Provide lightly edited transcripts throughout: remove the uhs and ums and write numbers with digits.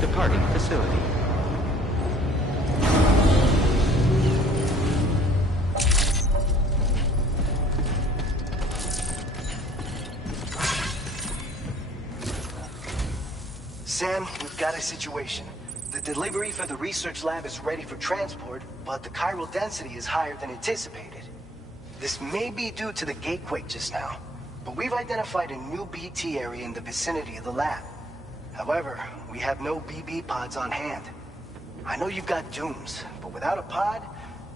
Departing facility. Sam, we've got a situation. The delivery for the research lab is ready for transport, but the chiral density is higher than anticipated. This may be due to the gatequake just now, but we've identified a new BT area in the vicinity of the lab. However, we have no BB pods on hand. I know you've got dooms, but without a pod,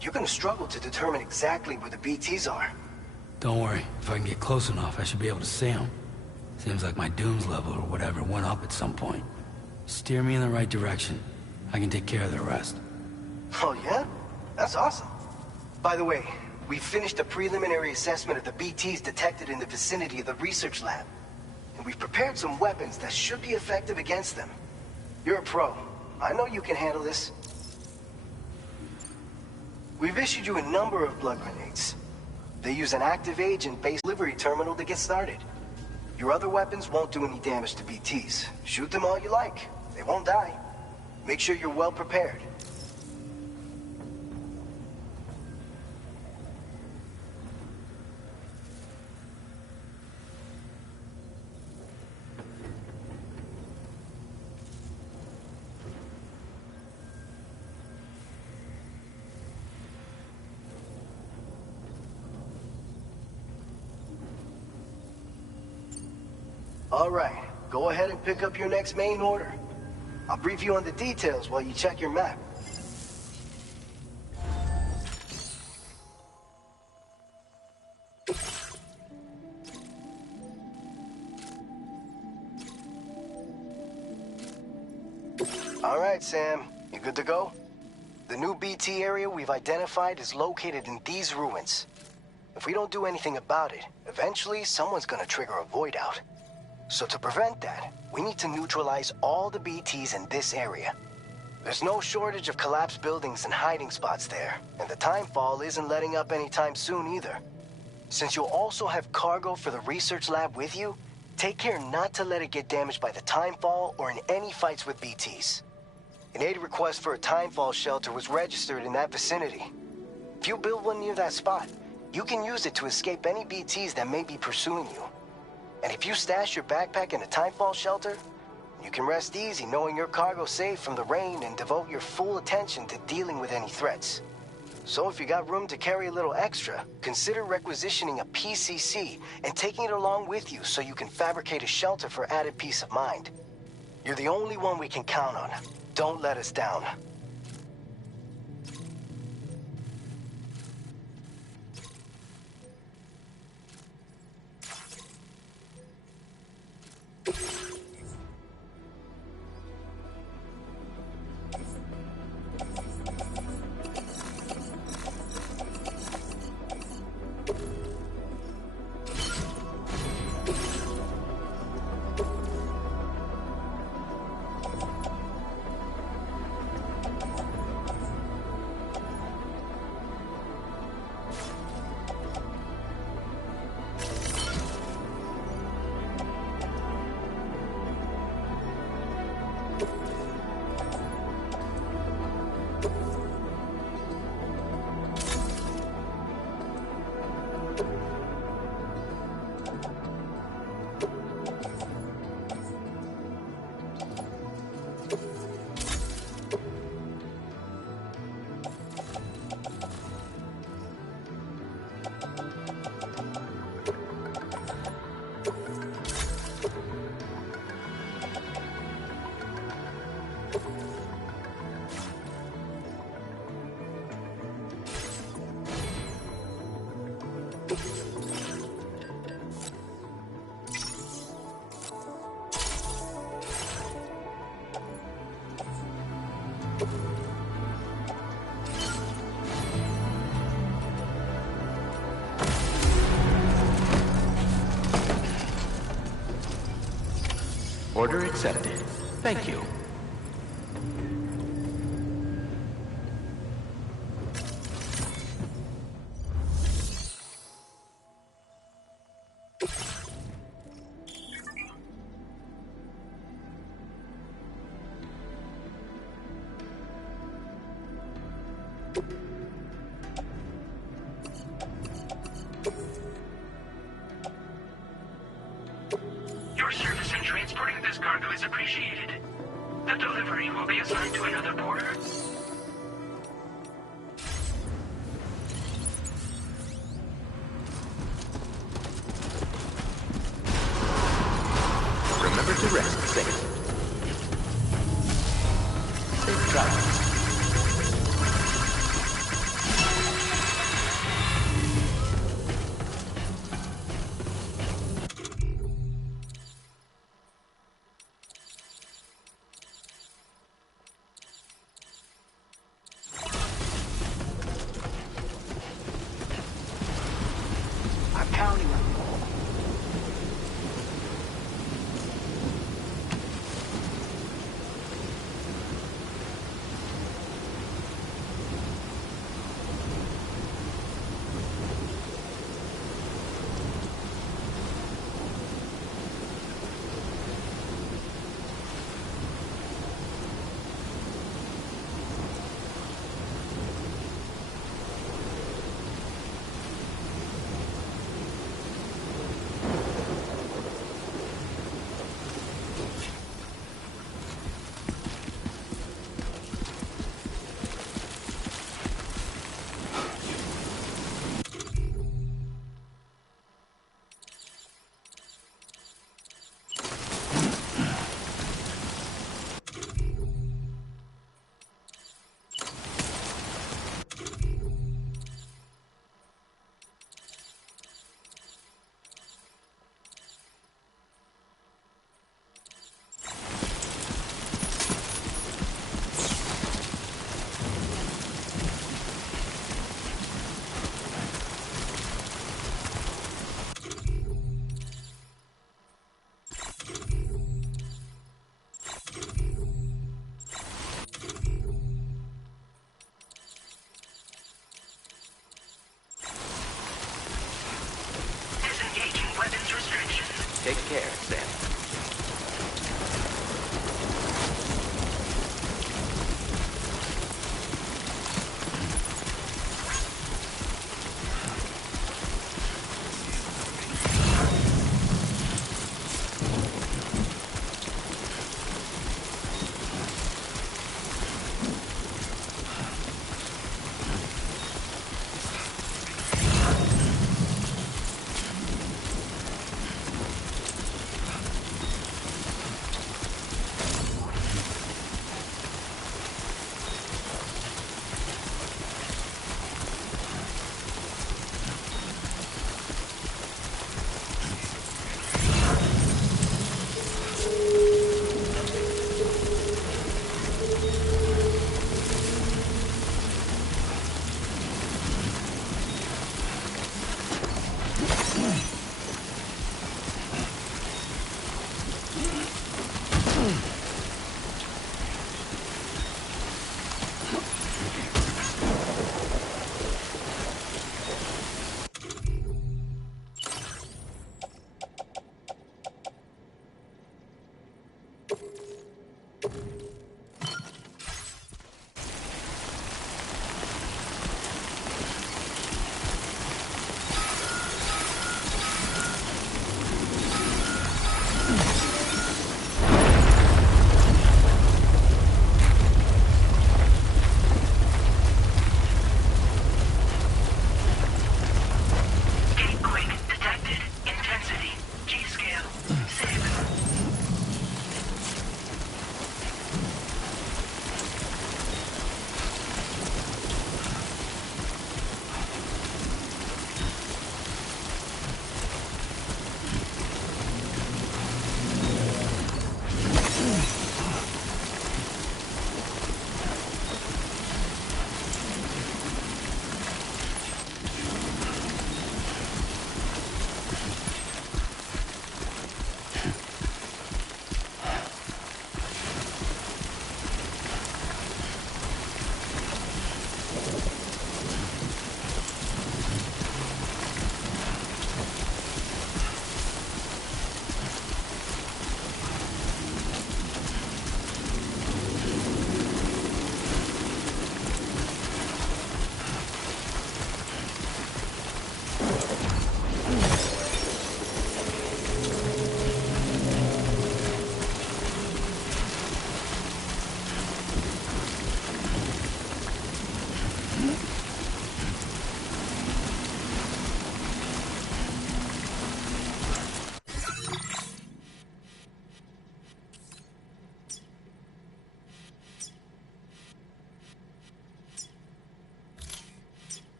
you're gonna struggle to determine exactly where the BTs are. Don't worry, if I can get close enough, I should be able to see them. Seems like my dooms level or whatever went up at some point. Steer me in the right direction. I can take care of the rest. Oh yeah? That's awesome. By the way, we finished a preliminary assessment of the BTs detected in the vicinity of the research lab. And we've prepared some weapons that should be effective against them. You're a pro. I know you can handle this. We've issued you a number of blood grenades. They use an active agent-based delivery terminal to get started. Your other weapons won't do any damage to BTs. Shoot them all you like. They won't die. Make sure you're well prepared. All right, go ahead and pick up your next main order. I'll brief you on the details while you check your map. All right, Sam, you good to go? The new BT area we've identified is located in these ruins. If we don't do anything about it, eventually someone's gonna trigger a void out. So to prevent that, we need to neutralize all the BTs in this area. There's no shortage of collapsed buildings and hiding spots there, and the timefall isn't letting up anytime soon either. Since you'll also have cargo for the research lab with you, take care not to let it get damaged by the timefall or in any fights with BTs. An aid request for a timefall shelter was registered in that vicinity. If you build one near that spot, you can use it to escape any BTs that may be pursuing you. And if you stash your backpack in a timefall shelter, you can rest easy knowing your cargo's safe from the rain and devote your full attention to dealing with any threats. So if you got room to carry a little extra, consider requisitioning a PCC and taking it along with you so you can fabricate a shelter for added peace of mind. You're the only one we can count on. Don't let us down. Order accepted. Thank you. Your service in transporting this cargo is appreciated. The delivery will be assigned to another porter. Remember to rest, Sam. Safe travels. I'm counting on you. Disengaging weapons restrictions. Take care, Sam.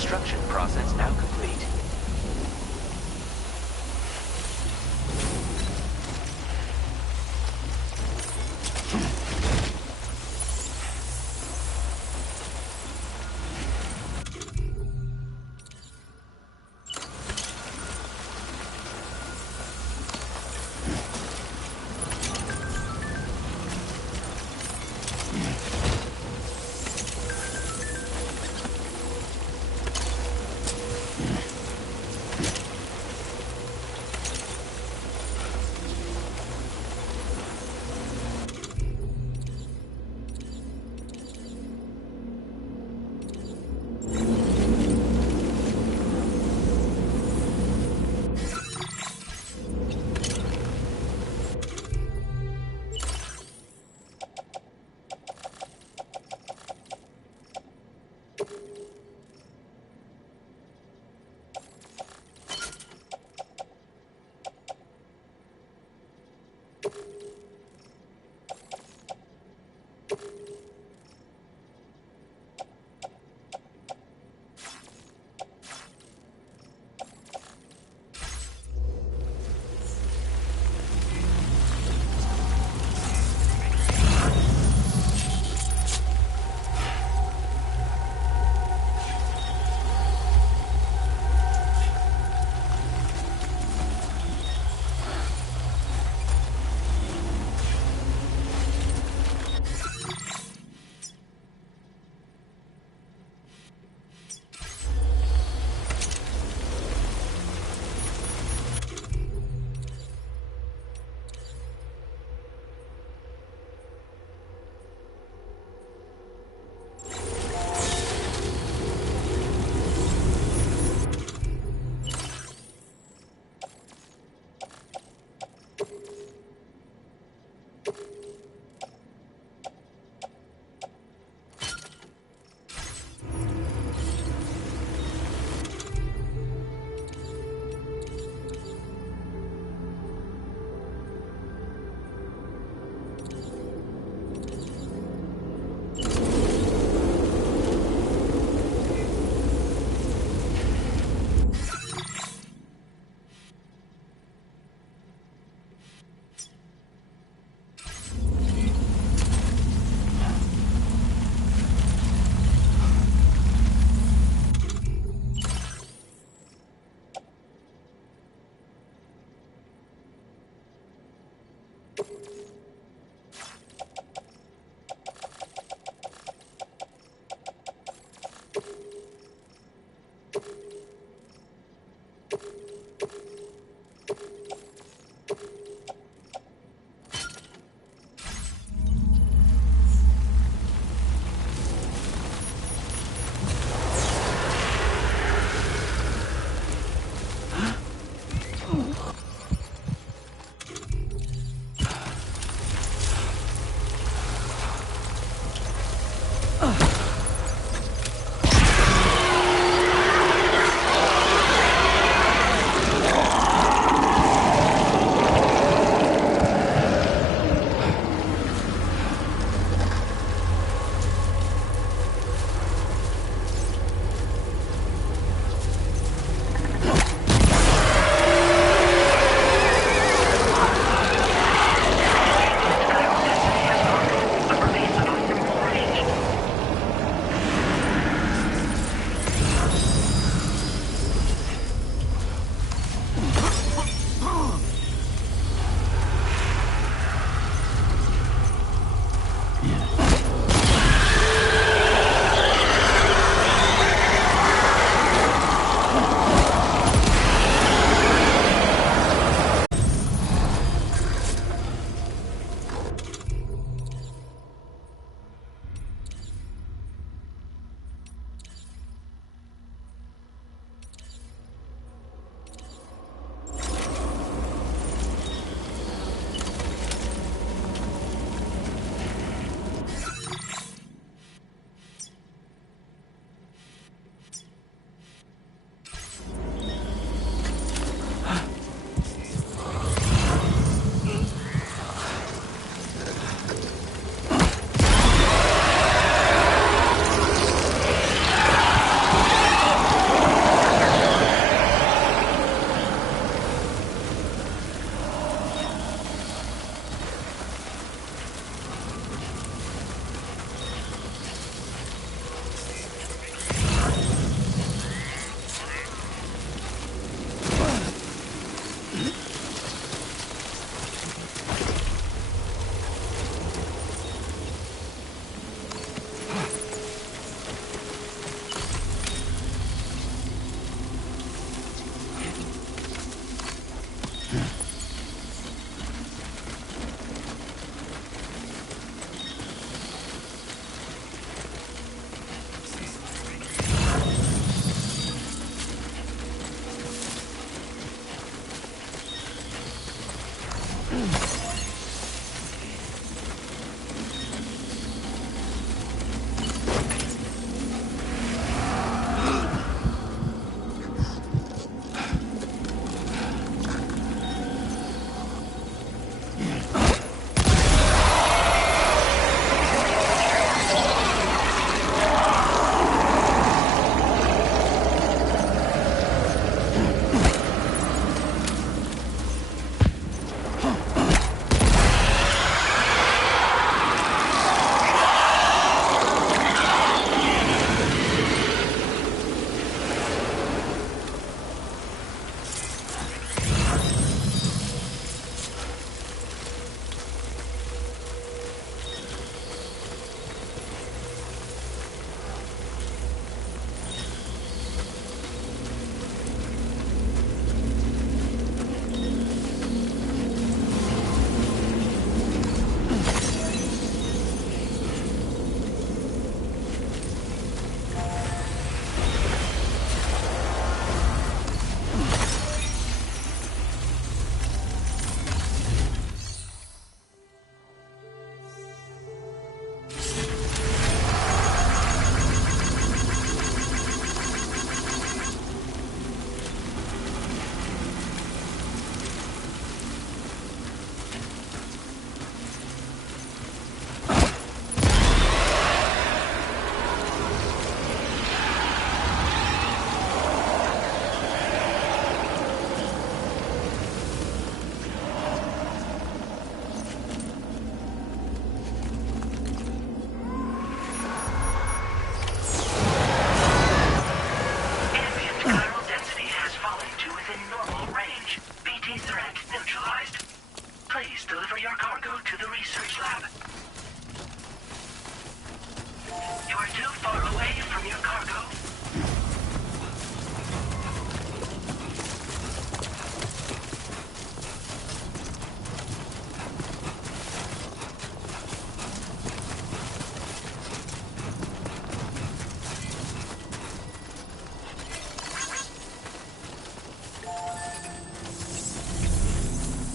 Construction process now complete.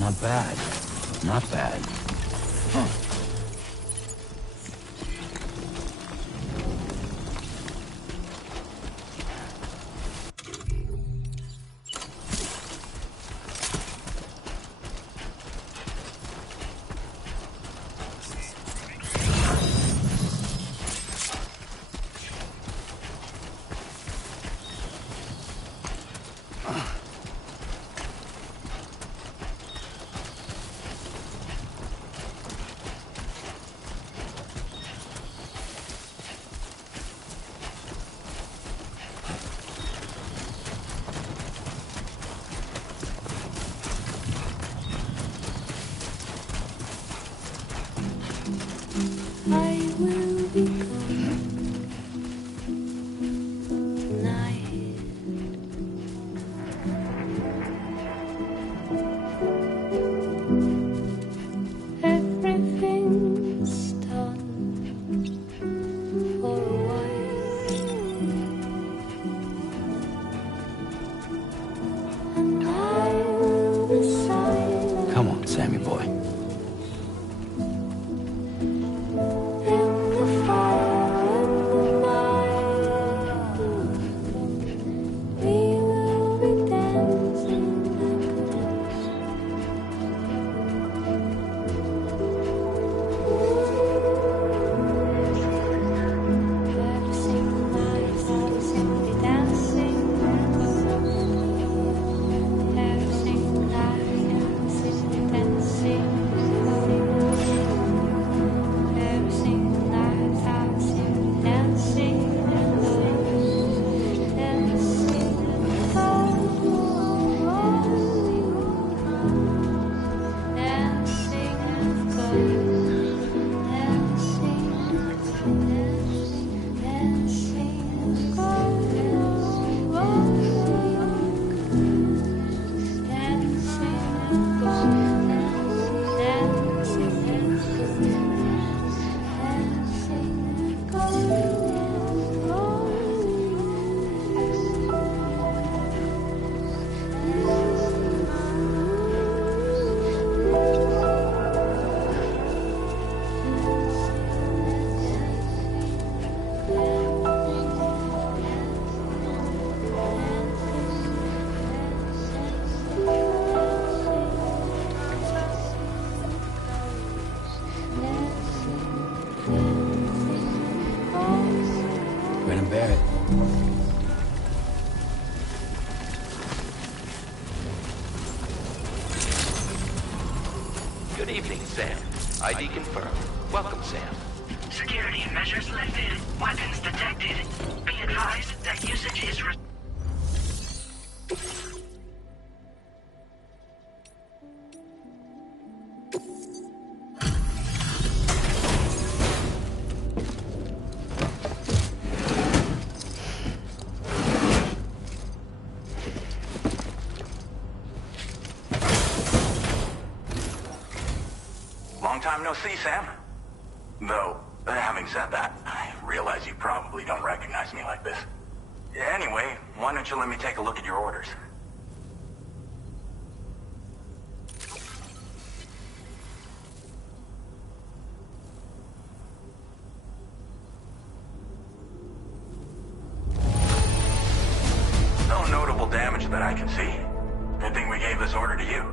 Not bad. Not bad. I will be gone tonight. Everything's done for a while, and I will be silent. Come on, Sammy boy. Grin and bear it. Good evening, Sam. ID confirmed. Welcome, Sam. Security measures lifted. Weapons detected. Be advised that usage is Long time no see, Sam. Though, having said that, I realize you probably don't recognize me like this. Anyway, why don't you let me take a look at your orders? No notable damage that I can see. Good thing we gave this order to you.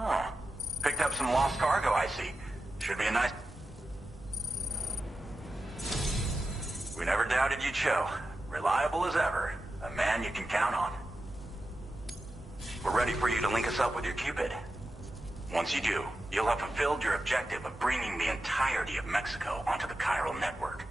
Oh, picked up some lost cargo, I see. Should be a nice... We never doubted you'd show. Reliable as ever. A man you can count on. We're ready for you to link us up with your Cupid. Once you do, you'll have fulfilled your objective of bringing the entirety of Mexico onto the chiral network.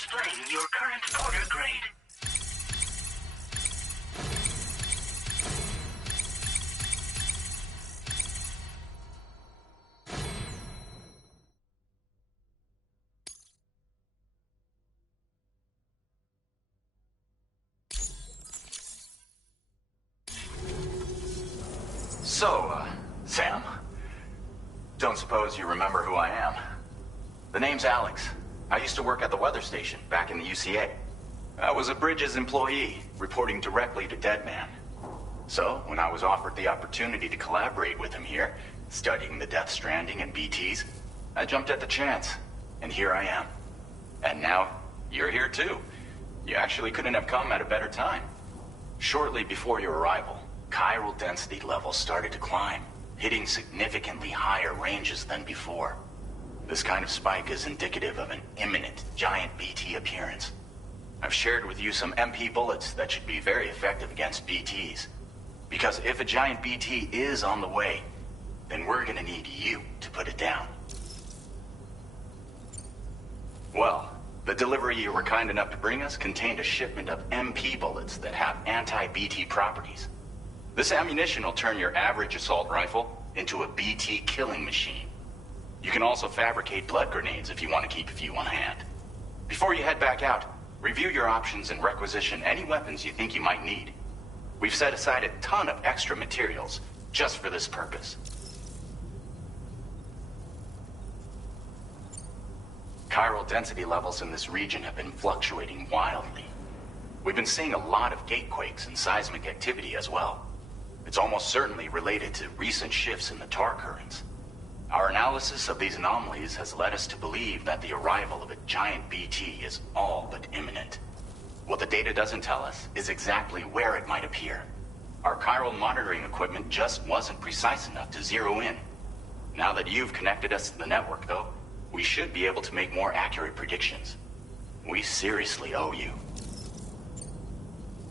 displaying your current porter grade. So, Sam, don't suppose you remember who I am? The name's Alex. I used to work at the weather station back in the UCA. I was a Bridges employee, reporting directly to Deadman. So, when I was offered the opportunity to collaborate with him here, studying the Death Stranding and BTs, I jumped at the chance, and here I am. And now, you're here too. You actually couldn't have come at a better time. Shortly before your arrival, chiral density levels started to climb, hitting significantly higher ranges than before. This kind of spike is indicative of an imminent giant BT appearance. I've shared with you some MP bullets that should be very effective against BTs. Because if a giant BT is on the way, then we're gonna need you to put it down. Well, the delivery you were kind enough to bring us contained a shipment of MP bullets that have anti-BT properties. This ammunition will turn your average assault rifle into a BT killing machine. You can also fabricate blood grenades if you want to keep a few on hand. Before you head back out, review your options and requisition any weapons you think you might need. We've set aside a ton of extra materials just for this purpose. Chiral density levels in this region have been fluctuating wildly. We've been seeing a lot of gatequakes and seismic activity as well. It's almost certainly related to recent shifts in the tar currents. Our analysis of these anomalies has led us to believe that the arrival of a giant BT is all but imminent. What the data doesn't tell us is exactly where it might appear. Our chiral monitoring equipment just wasn't precise enough to zero in. Now that you've connected us to the network, though, we should be able to make more accurate predictions. We seriously owe you.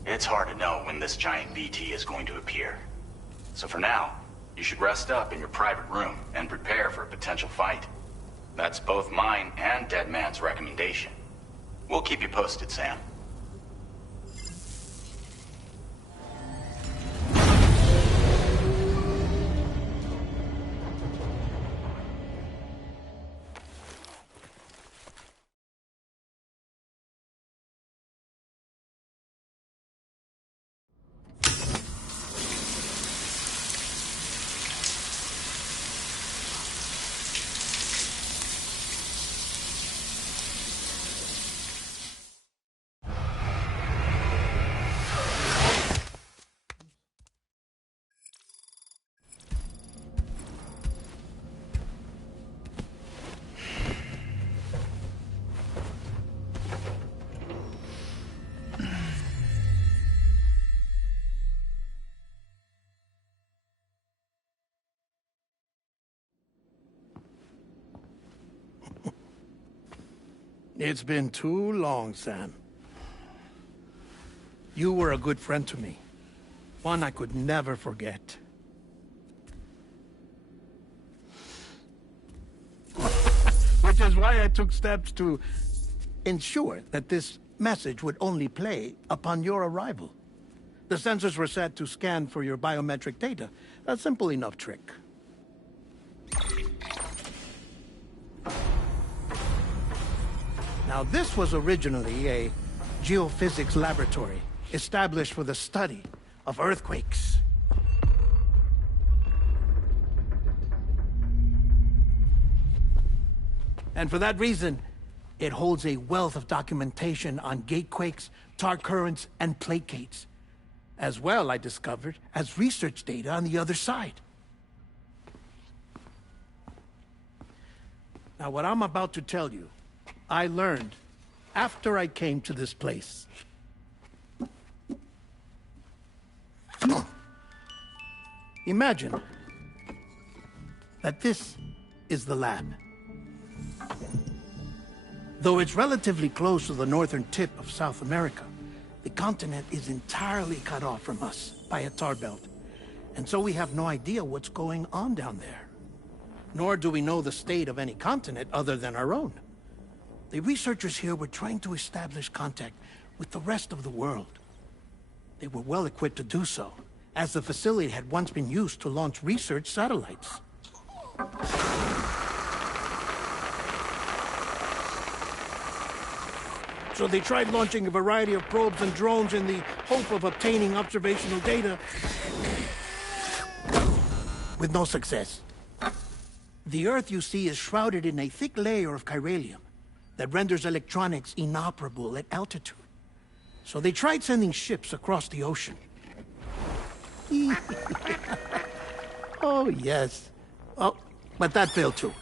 It's hard to know when this giant BT is going to appear. So for now, you should rest up in your private room and prepare for a potential fight. That's both mine and Deadman's recommendation. We'll keep you posted, Sam. It's been too long, Sam. You were a good friend to me. One I could never forget. Which is why I took steps to ensure that this message would only play upon your arrival. The sensors were set to scan for your biometric data. A simple enough trick. Now, this was originally a geophysics laboratory established for the study of earthquakes. And for that reason, it holds a wealth of documentation on gatequakes, tar currents, and placates. As well, I discovered, as research data on the other side. Now, what I'm about to tell you, I learned after I came to this place. Imagine that this is the lab. Though it's relatively close to the northern tip of South America, the continent is entirely cut off from us by a tar belt. And so we have no idea what's going on down there. Nor do we know the state of any continent other than our own. The researchers here were trying to establish contact with the rest of the world. They were well equipped to do so, as the facility had once been used to launch research satellites. So they tried launching a variety of probes and drones in the hope of obtaining observational data, with no success. The Earth, you see, is shrouded in a thick layer of chiralium that renders electronics inoperable at altitude. So they tried sending ships across the ocean. Oh, yes. Oh, but that failed too.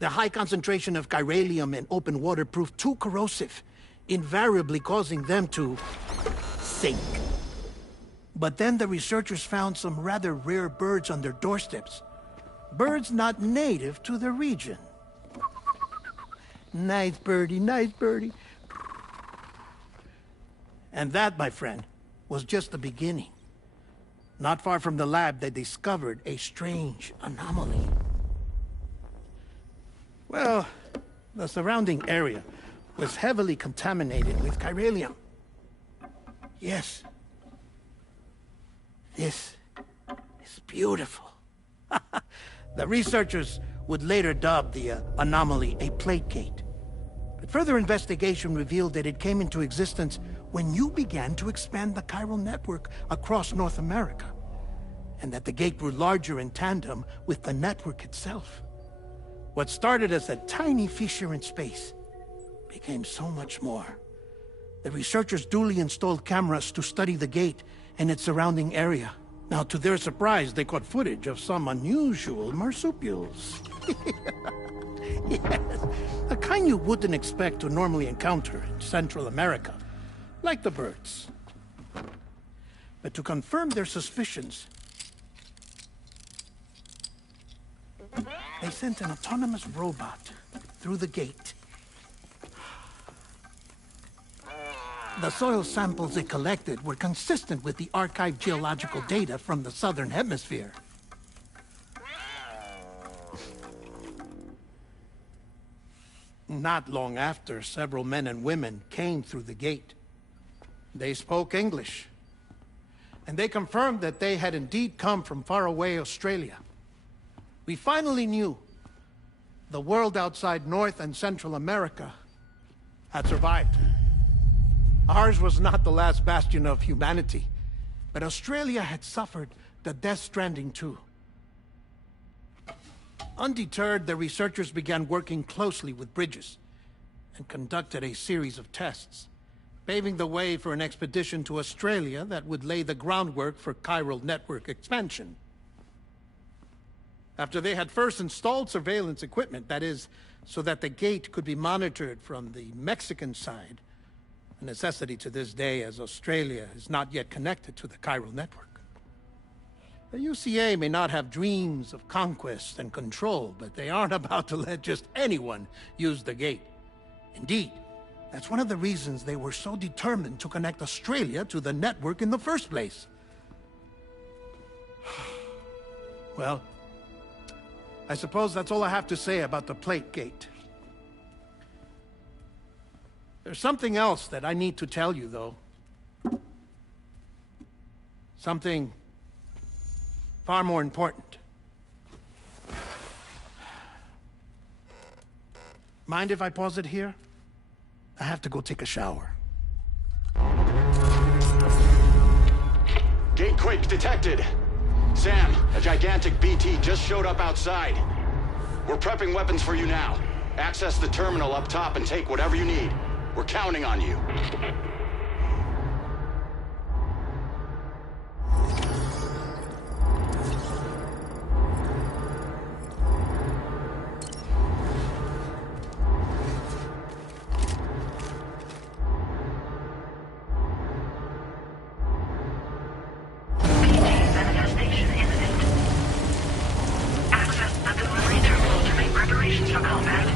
The high concentration of chiralium in open water proved too corrosive, invariably causing them to sink. But then the researchers found some rather rare birds on their doorsteps. Birds not native to the region. Nice birdie, nice birdie. And that, my friend, was just the beginning. Not far from the lab, they discovered a strange anomaly. Well, the surrounding area was heavily contaminated with chiralium. Yes. This is beautiful. The researchers would later dub the anomaly a plate gate. But further investigation revealed that it came into existence when you began to expand the chiral network across North America, and that the gate grew larger in tandem with the network itself. What started as a tiny fissure in space became so much more. The researchers duly installed cameras to study the gate and its surrounding area. Now, to their surprise, they caught footage of some unusual marsupials. Yes, a kind you wouldn't expect to normally encounter in Central America, like the birds. But to confirm their suspicions, they sent an autonomous robot through the gate. The soil samples it collected were consistent with the archived geological data from the southern hemisphere. Not long after, several men and women came through the gate. They spoke English, and they confirmed that they had indeed come from faraway Australia. We finally knew the world outside North and Central America had survived. Ours was not the last bastion of humanity, but Australia had suffered the death stranding too. Undeterred, the researchers began working closely with Bridges and conducted a series of tests, paving the way for an expedition to Australia that would lay the groundwork for chiral network expansion. After they had first installed surveillance equipment, that is, so that the gate could be monitored from the Mexican side, a necessity to this day as Australia is not yet connected to the chiral network. The UCA may not have dreams of conquest and control, but they aren't about to let just anyone use the gate. Indeed, that's one of the reasons they were so determined to connect Australia to the network in the first place. Well, I suppose that's all I have to say about the plate gate. There's something else that I need to tell you, though. Something far more important. Mind if I pause it here? I have to go take a shower. Gate quake detected. Sam, a gigantic BT just showed up outside. We're prepping weapons for you now. Access the terminal up top and take whatever you need. We're counting on you. Manifestation imminent. Access the delivery terminal to make preparations for combat.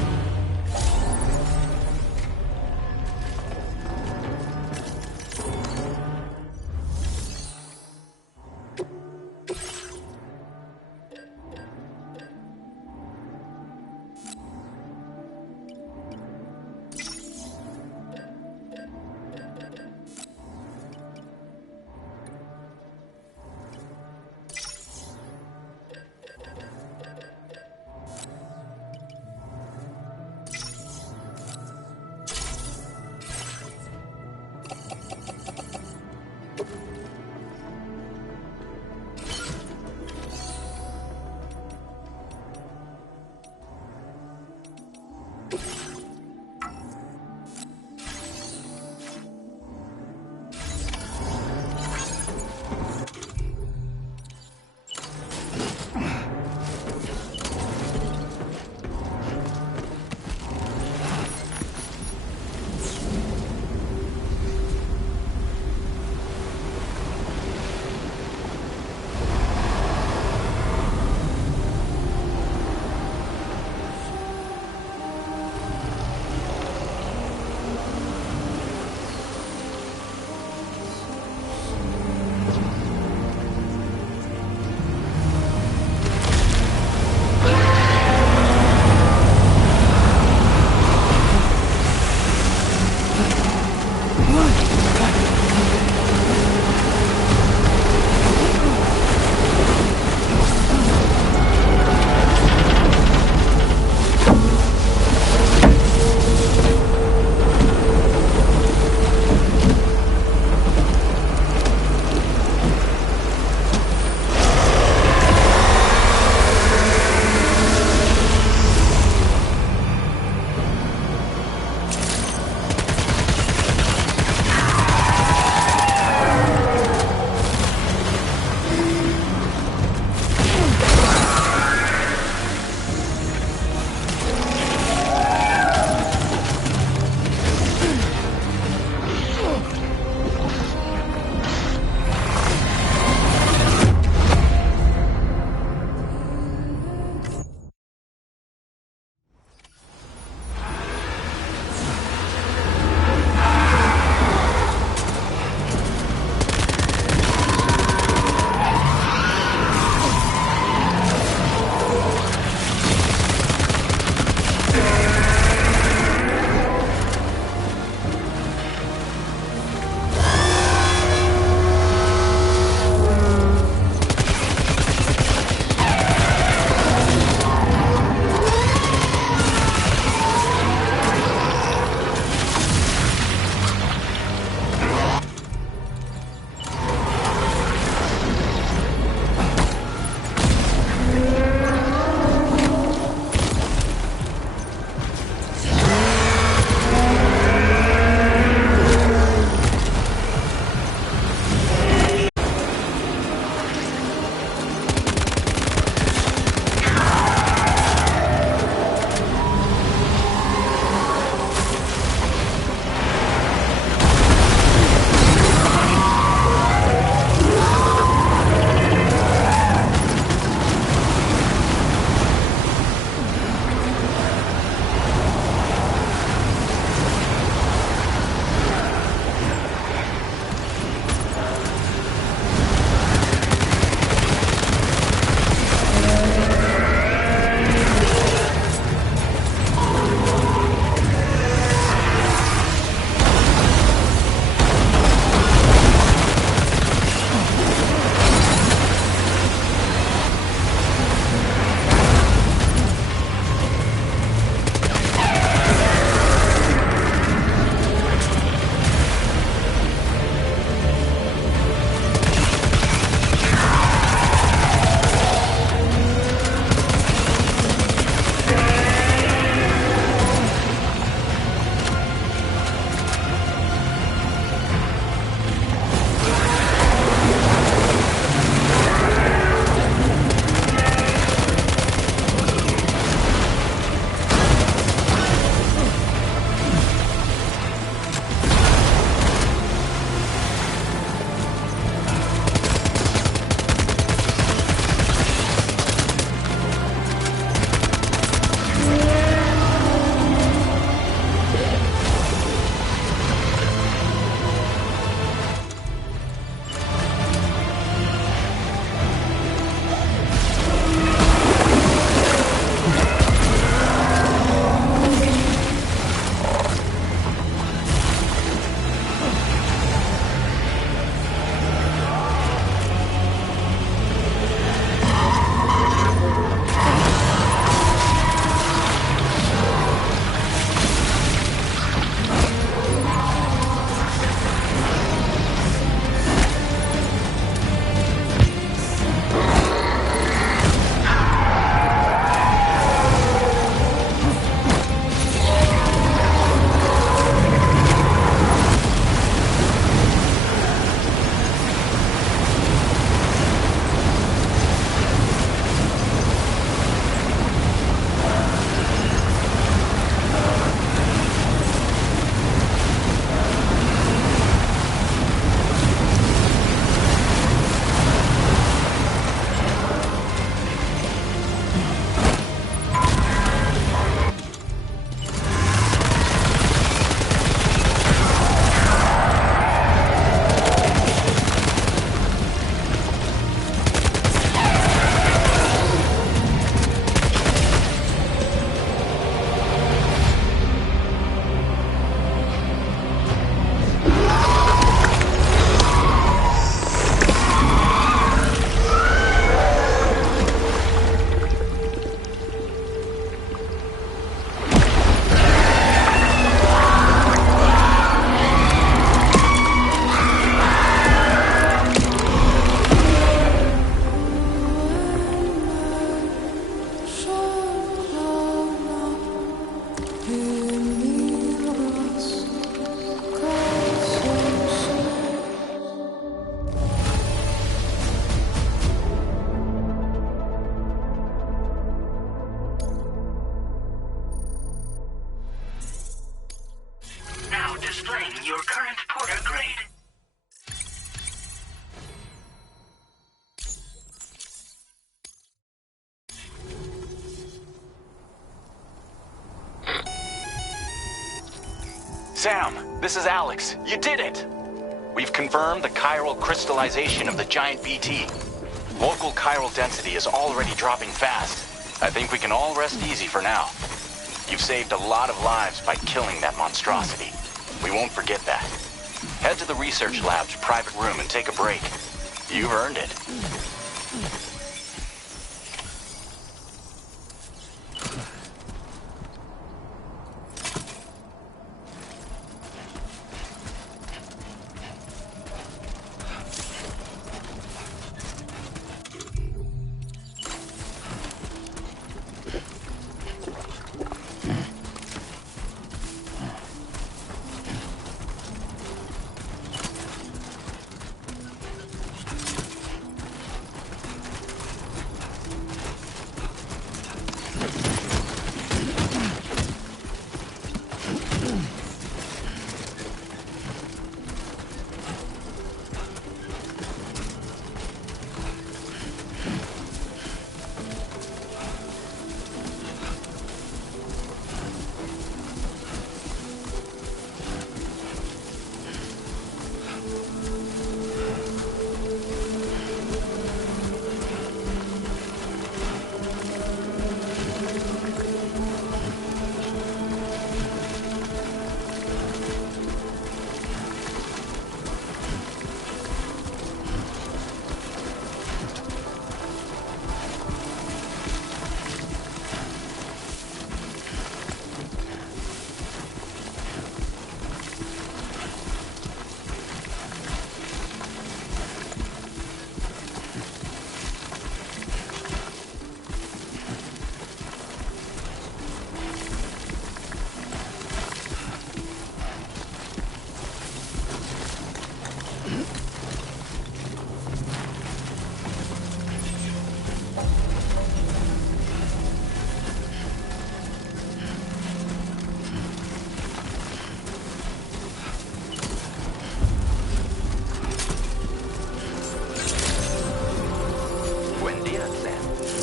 Sam, this is Alex. You did it! We've confirmed the chiral crystallization of the giant BT. Local chiral density is already dropping fast. I think we can all rest easy for now. You've saved a lot of lives by killing that monstrosity. We won't forget that. Head to the research lab's private room and take a break. You've earned it.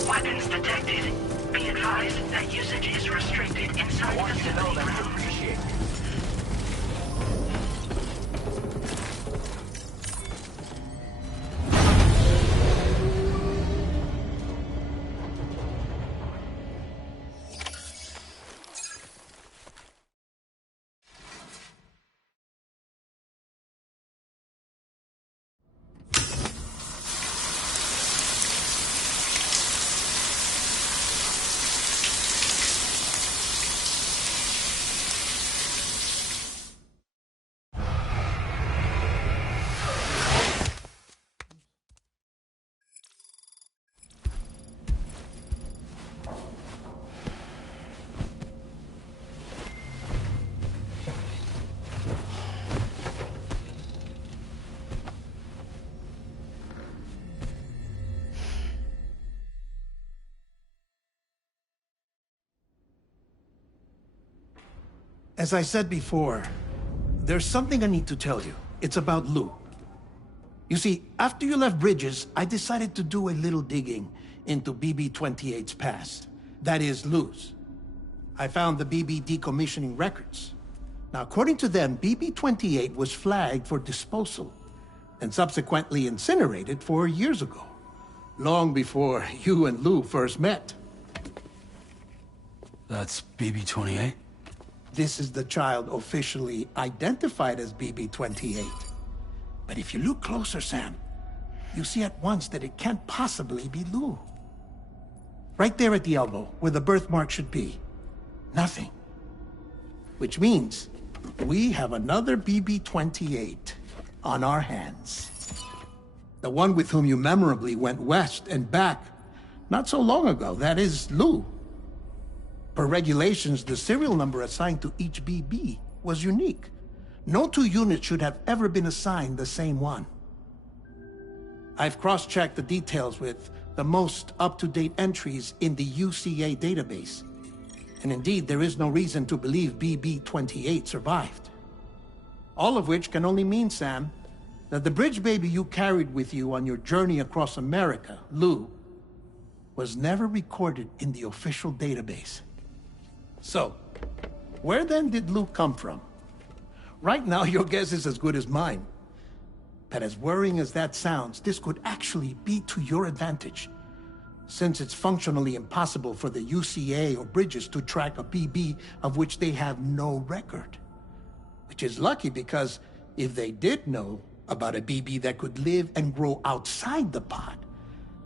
Weapons detected. Be advised that usage is restricted inside the facility grounds. As I said before, there's something I need to tell you. It's about Lou. You see, after you left Bridges, I decided to do a little digging into BB-28's past. That is, Lou's. I found the BB decommissioning records. Now, according to them, BB-28 was flagged for disposal and subsequently incinerated 4 years ago, long before you and Lou first met. That's BB-28? This is the child officially identified as BB-28. But if you look closer, Sam, you see at once that it can't possibly be Lou. Right there at the elbow, where the birthmark should be. Nothing. Which means we have another BB-28 on our hands. The one with whom you memorably went west and back not so long ago, that is Lou. Per regulations, the serial number assigned to each BB was unique. No two units should have ever been assigned the same one. I've cross-checked the details with the most up-to-date entries in the UCA database. And indeed, there is no reason to believe BB-28 survived. All of which can only mean, Sam, that the bridge baby you carried with you on your journey across America, Lou, was never recorded in the official database. So, where then did Lou come from? Right now, your guess is as good as mine. But as worrying as that sounds, this could actually be to your advantage, since it's functionally impossible for the UCA or Bridges to track a BB of which they have no record. Which is lucky, because if they did know about a BB that could live and grow outside the pod,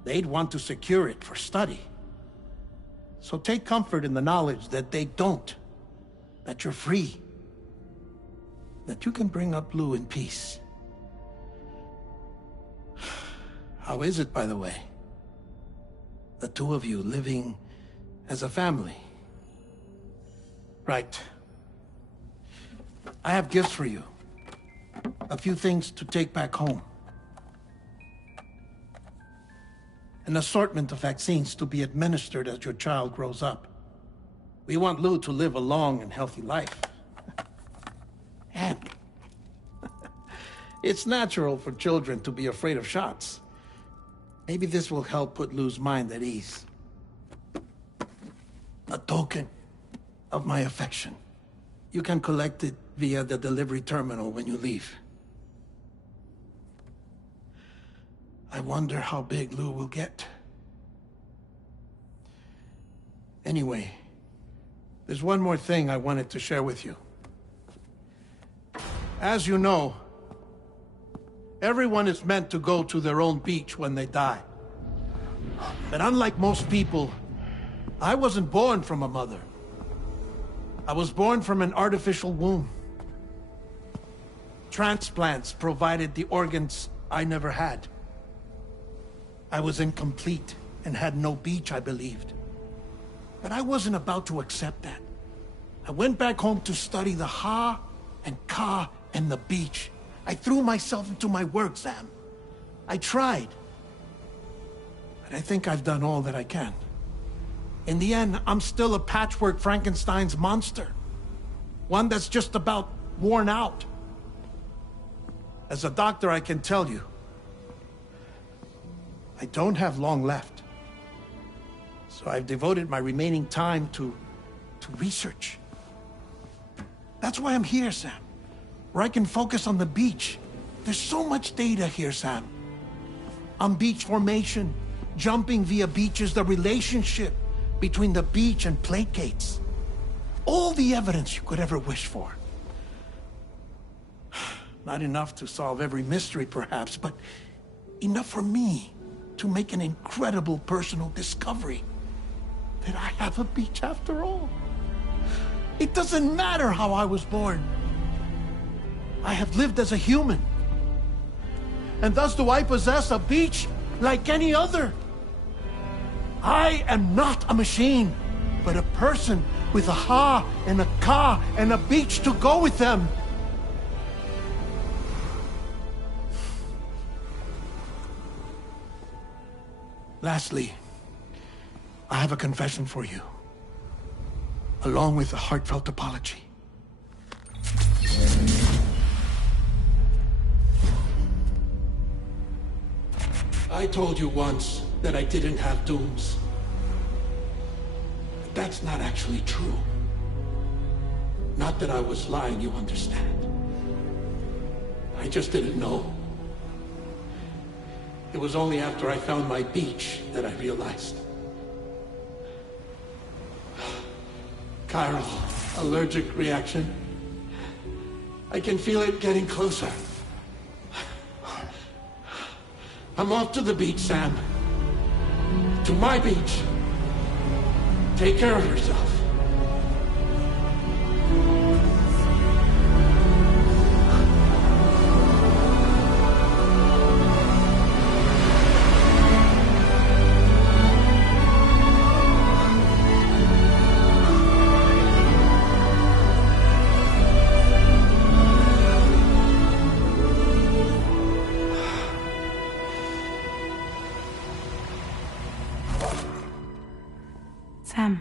they'd want to secure it for study. So take comfort in the knowledge that they don't, that you're free, that you can bring up Lou in peace. How is it, by the way? The two of you living as a family. Right. I have gifts for you. A few things to take back home. An assortment of vaccines to be administered as your child grows up. We want Lou to live a long and healthy life. And it's natural for children to be afraid of shots. Maybe this will help put Lou's mind at ease. A token of my affection. You can collect it via the delivery terminal when you leave. I wonder how big Lou will get. Anyway, there's one more thing I wanted to share with you. As you know, everyone is meant to go to their own beach when they die. But unlike most people, I wasn't born from a mother. I was born from an artificial womb. Transplants provided the organs I never had. I was incomplete and had no beach, I believed. But I wasn't about to accept that. I went back home to study the Ha and Ka and the beach. I threw myself into my work, Sam. I tried. But I think I've done all that I can. In the end, I'm still a patchwork Frankenstein's monster. One that's just about worn out. As a doctor, I can tell you, I don't have long left. So I've devoted my remaining time to research. That's why I'm here, Sam. Where I can focus on the beach. There's so much data here, Sam. On beach formation, jumping via beaches, the relationship between the beach and plate gates. All the evidence you could ever wish for. Not enough to solve every mystery, perhaps, but enough for me to make an incredible personal discovery. That I have a beach after all. It doesn't matter how I was born. I have lived as a human. And thus do I possess a beach like any other. I am not a machine, but a person with a Ha and a Ka and a beach to go with them. Lastly, I have a confession for you, along with a heartfelt apology. I told you once that I didn't have dooms. But that's not actually true. Not that I was lying, you understand. I just didn't know. It was only after I found my beach that I realized. Chiral allergic reaction. I can feel it getting closer. I'm off to the beach, Sam. To my beach. Take care of yourself. Sam.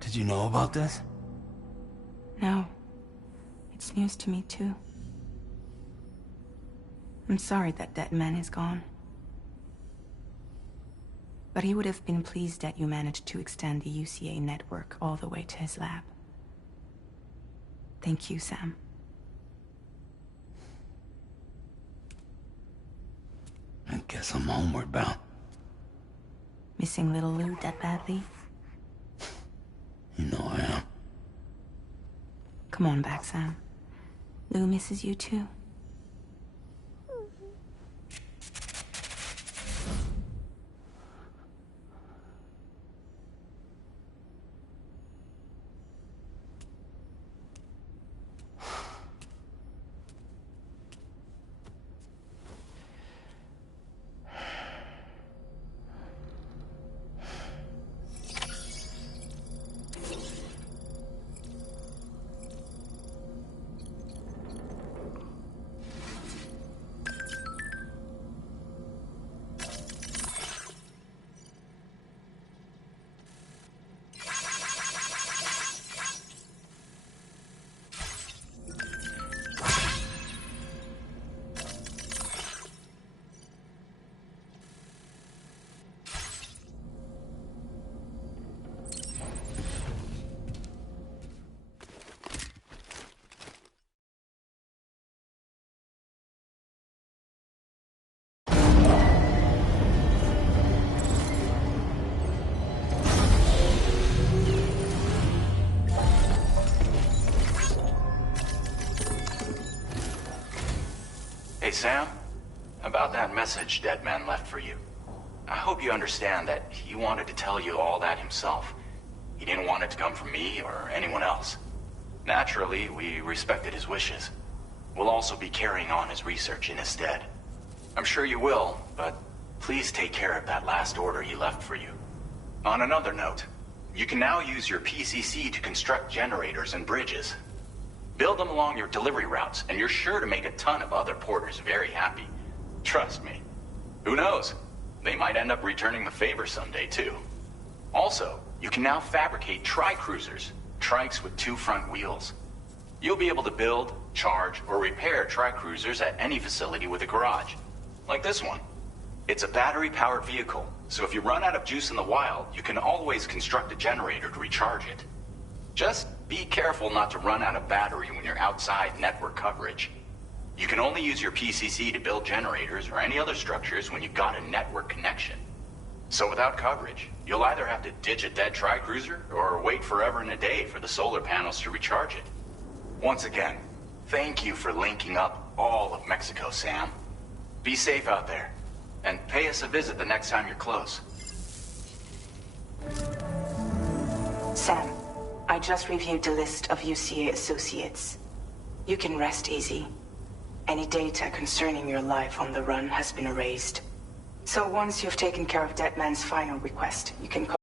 Did you know about this? No. It's news to me, too. I'm sorry that man is gone. But he would have been pleased that you managed to extend the UCA network all the way to his lab. Thank you, Sam. I guess I'm homeward bound. Missing little Lou that badly? You know I am. Come on back, Sam. Lou misses you too. Hey, Sam. About that message Deadman left for you. I hope you understand that he wanted to tell you all that himself. He didn't want it to come from me or anyone else. Naturally, we respected his wishes. We'll also be carrying on his research in his stead. I'm sure you will, but please take care of that last order he left for you. On another note, you can now use your PCC to construct generators and bridges. Build them along your delivery routes, and you're sure to make a ton of other porters very happy. Trust me. Who knows? They might end up returning the favor someday, too. Also, you can now fabricate tri-cruisers, trikes with 2 front wheels. You'll be able to build, charge, or repair tri-cruisers at any facility with a garage. Like this one. It's a battery-powered vehicle, so if you run out of juice in the wild, you can always construct a generator to recharge it. Just be careful not to run out of battery when you're outside network coverage. You can only use your PCC to build generators or any other structures when you've got a network connection. So without coverage, you'll either have to ditch a dead tri-cruiser or wait forever and a day for the solar panels to recharge it. Once again, thank you for linking up all of Mexico, Sam. Be safe out there, and pay us a visit the next time you're close. Sam, I just reviewed the list of UCA associates. You can rest easy. Any data concerning your life on the run has been erased. So once you've taken care of Deadman's final request, you can call.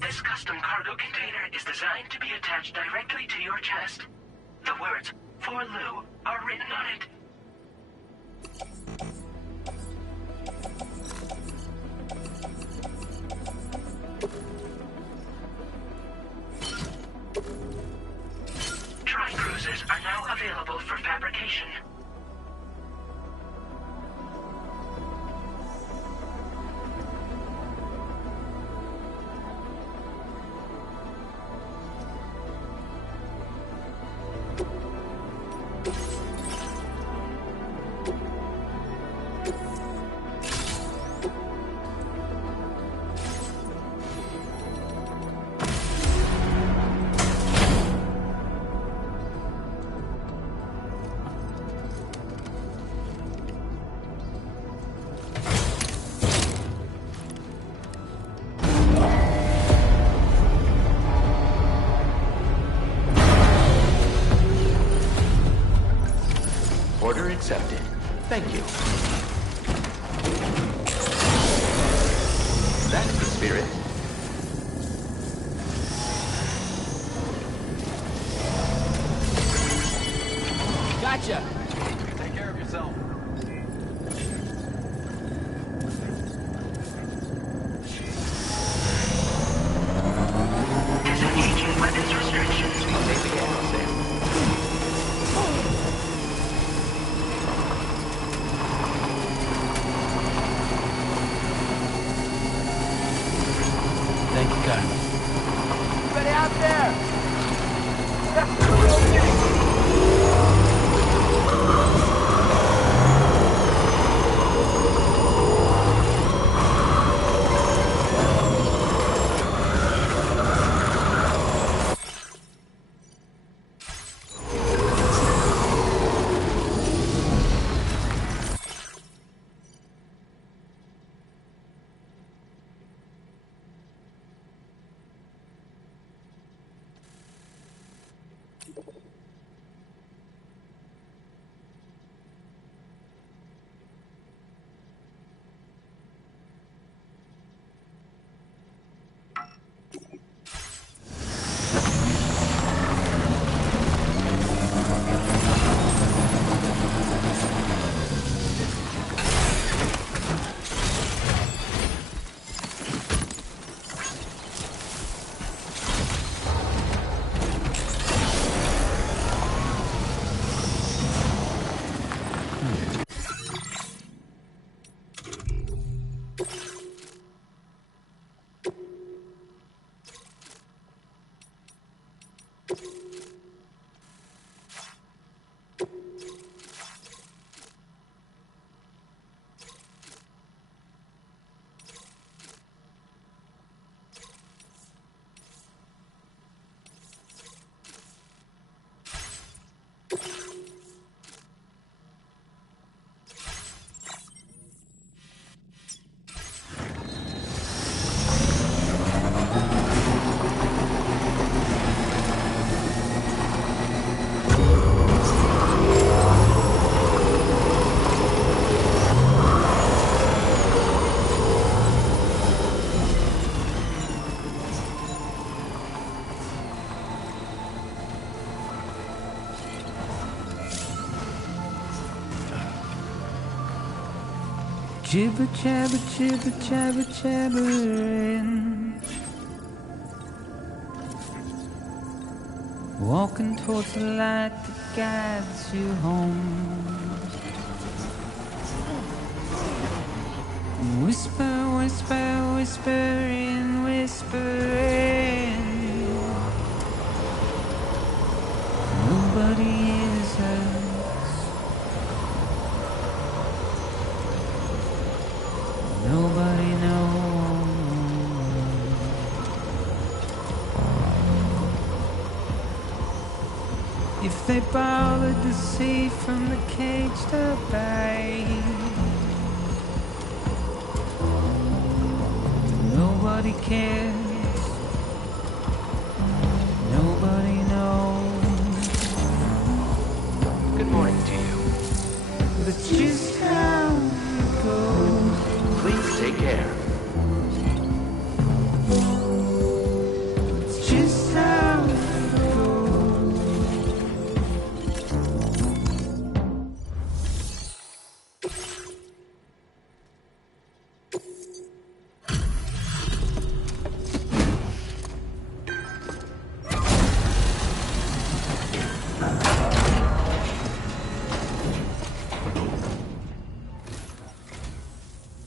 This custom cargo container is designed to be attached directly to your chest. The words, "For Lou," are written on it. Tri-cruisers are now available for fabrication. Order accepted. Thank you. That's the spirit. Gotcha! Take care of yourself. Disengaging weapons restrictions. I'll take the ammo, Sam. Thank you, kindly. Ready out there! Jibber jabber jibber jabber jabbering, walking towards the light that guides you home. Whisper, whisper, whispering, whispering. Nobody hears us. Nobody knows. If they bothered to see from the caged up bay, nobody cares. Nobody knows. Good morning to you. That's just how it goes. Please take care. It's just how it goes.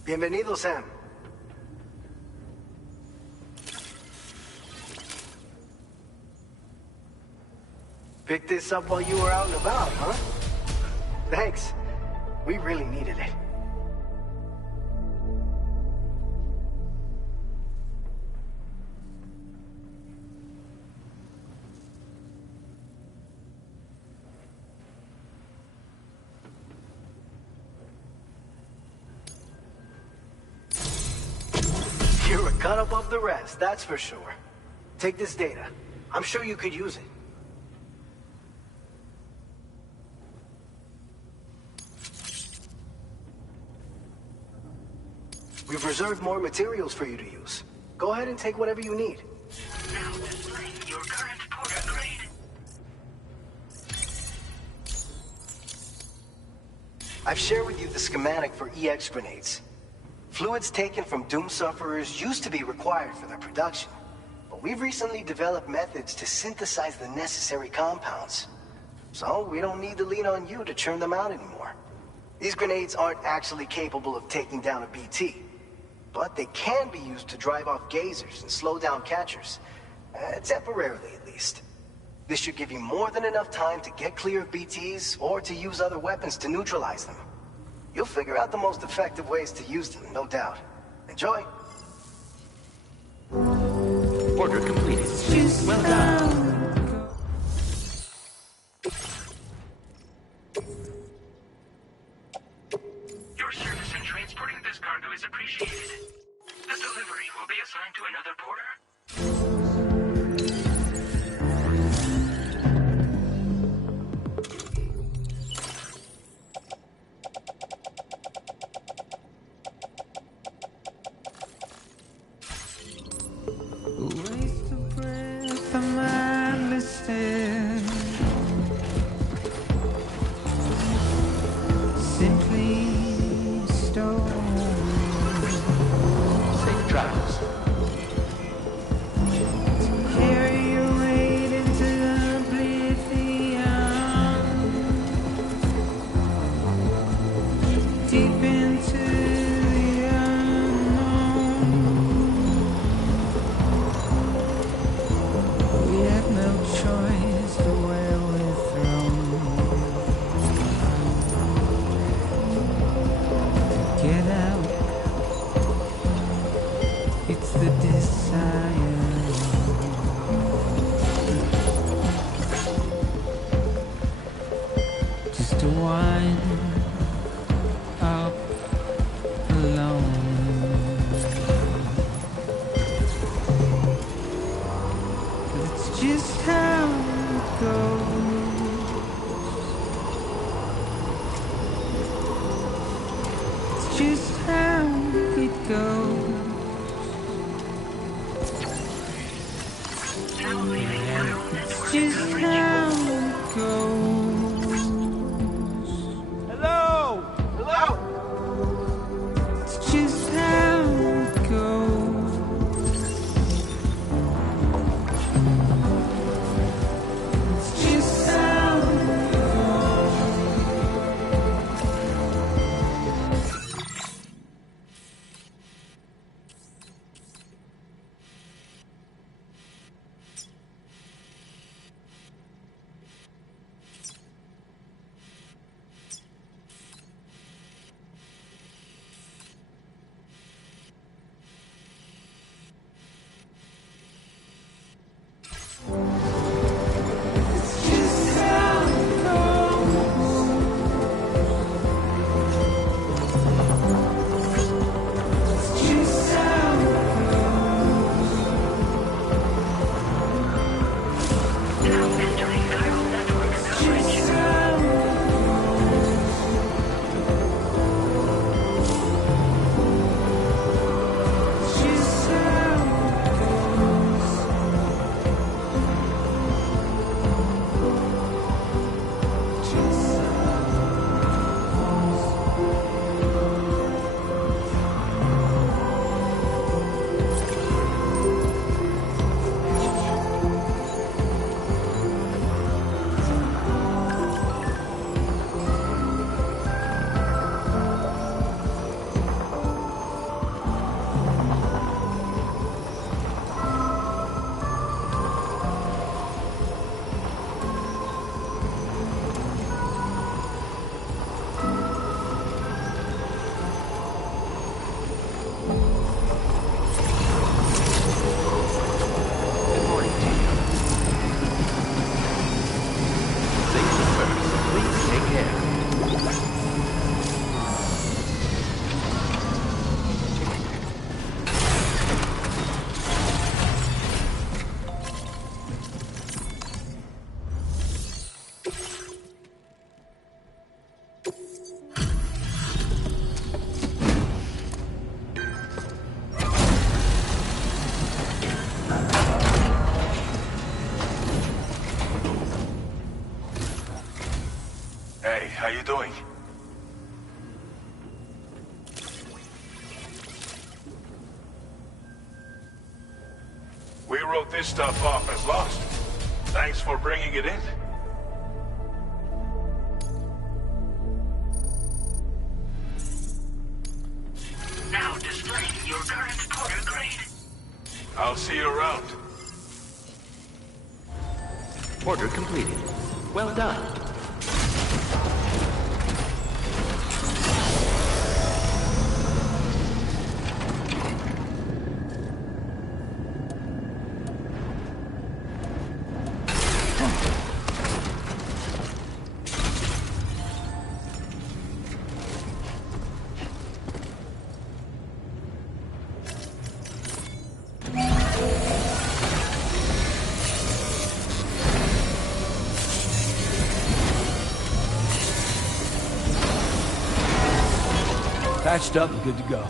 Bienvenido, Sam. Picked this up while you were out and about, huh? Thanks. We really needed it. You're a cut above the rest, that's for sure. Take this data. I'm sure you could use it. We've reserved more materials for you to use. Go ahead and take whatever you need. Now displaying your current porter grade. I've shared with you the schematic for EX grenades. Fluids taken from Doom sufferers used to be required for their production, but we've recently developed methods to synthesize the necessary compounds. So we don't need to lean on you to churn them out anymore. These grenades aren't actually capable of taking down a BT, but they can be used to drive off gazers and slow down catchers. Temporarily, at least. This should give you more than enough time to get clear of BTs or to use other weapons to neutralize them. You'll figure out the most effective ways to use them, no doubt. Enjoy. Order completed. Well done. Your service in transporting this cargo is appreciated. The delivery will be assigned to another porter. Waste of breath, I'm mindless. Simply stone. Safe travels. Carry your weight into oblivion. Deep into the unknown. We have no choice to where we're thrown. Get out. It's the desire. Just to wind up alone. It's just how it goes. It's just how it goes. Now leaving neural network Just coverage. how it goes. Hello! Hello! It's just how it goes. It's just how it goes. It's just how it goes. It's just how it goes. Now entering neural network coverage. Just how it goes. It's just how it goes. Just Good morning to you. Safety first. Please take care. you doing? We wrote this stuff off as lost. Thanks for bringing it in. Now displaying your current Porter grade. I'll see you around. Order completed. Well done. Patched up and good to go.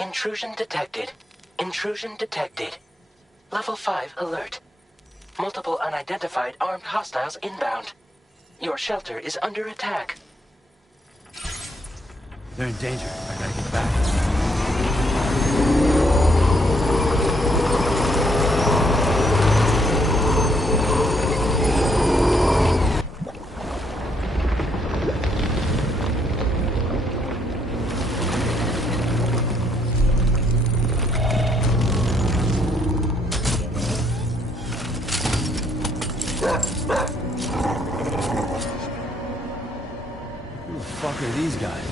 Intrusion detected. Intrusion detected. Level 5 alert. Multiple unidentified armed hostiles inbound. Your shelter is under attack. They're in danger. I gotta get back. Who the fuck are these guys?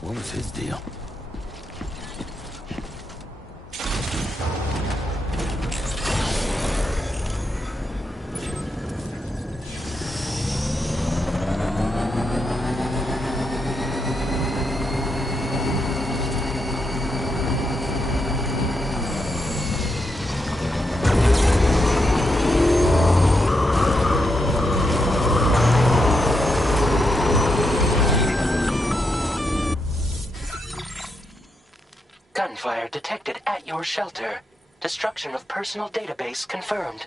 What was his deal? Gunfire detected at your shelter. Destruction of personal database confirmed.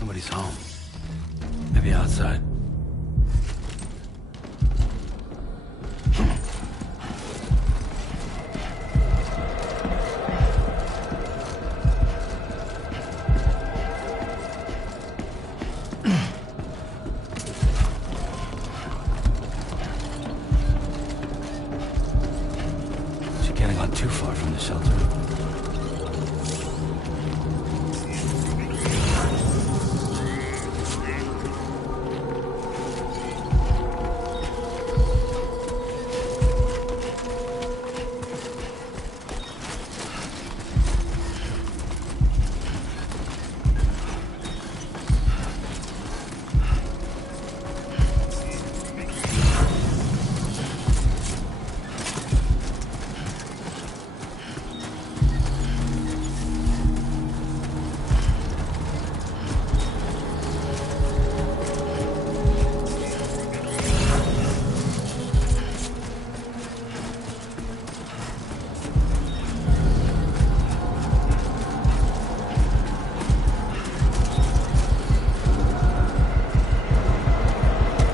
Nobody's home. Maybe outside. She can't have gone too far from the shelter.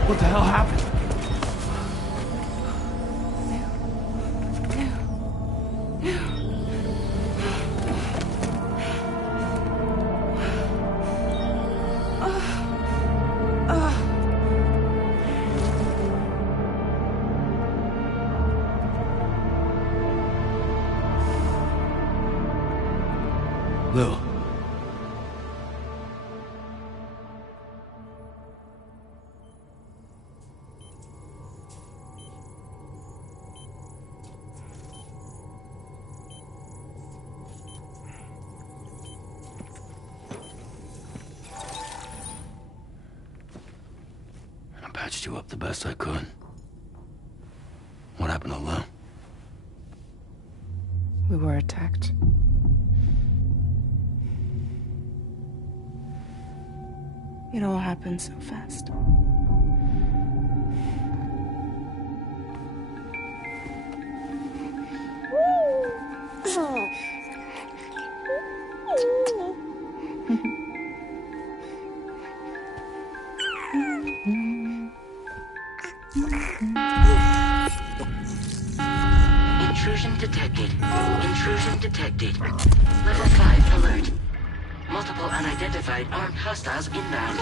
What the hell happened? Lou. I patched you up the best I could. What happened to Lou? We were attacked. It all happened so fast. Intrusion detected. Intrusion detected. Level 5 alert. Multiple unidentified armed hostiles inbound.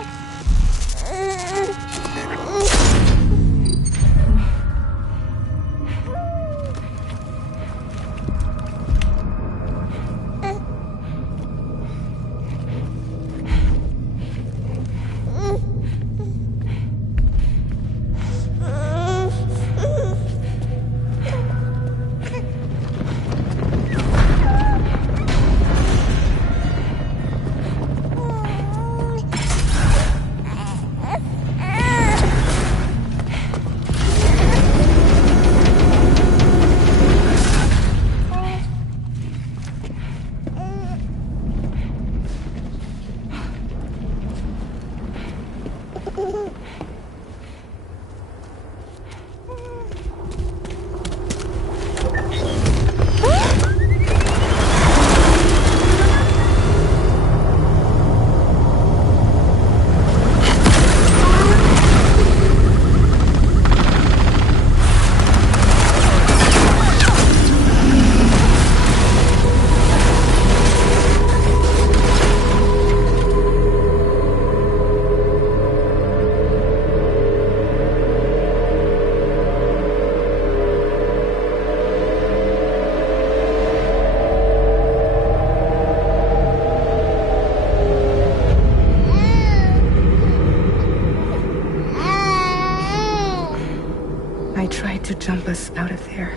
us out of there.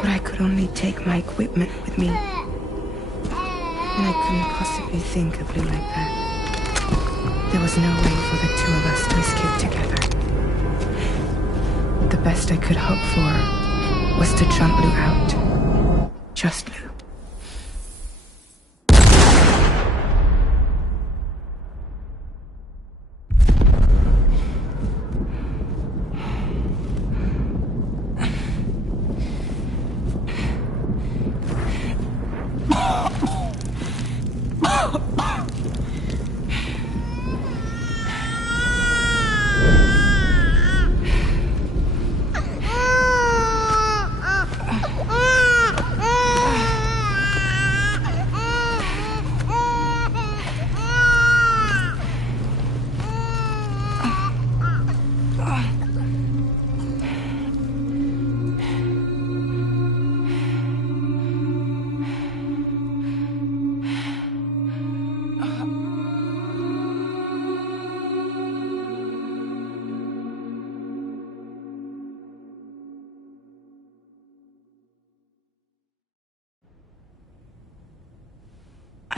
But I could only take my equipment with me. And I couldn't possibly think of Lou like that. There was no way for the two of us to escape together. The best I could hope for was to jump Lou out. Just Lou.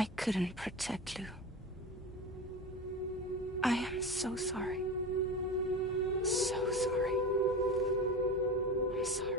I couldn't protect Lou. I am so sorry. So sorry. I'm sorry.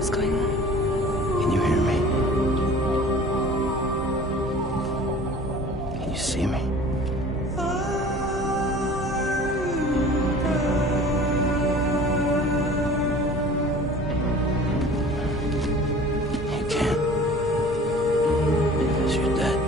What's going on? Can you hear me? Can you see me? You can't. Because you're dead.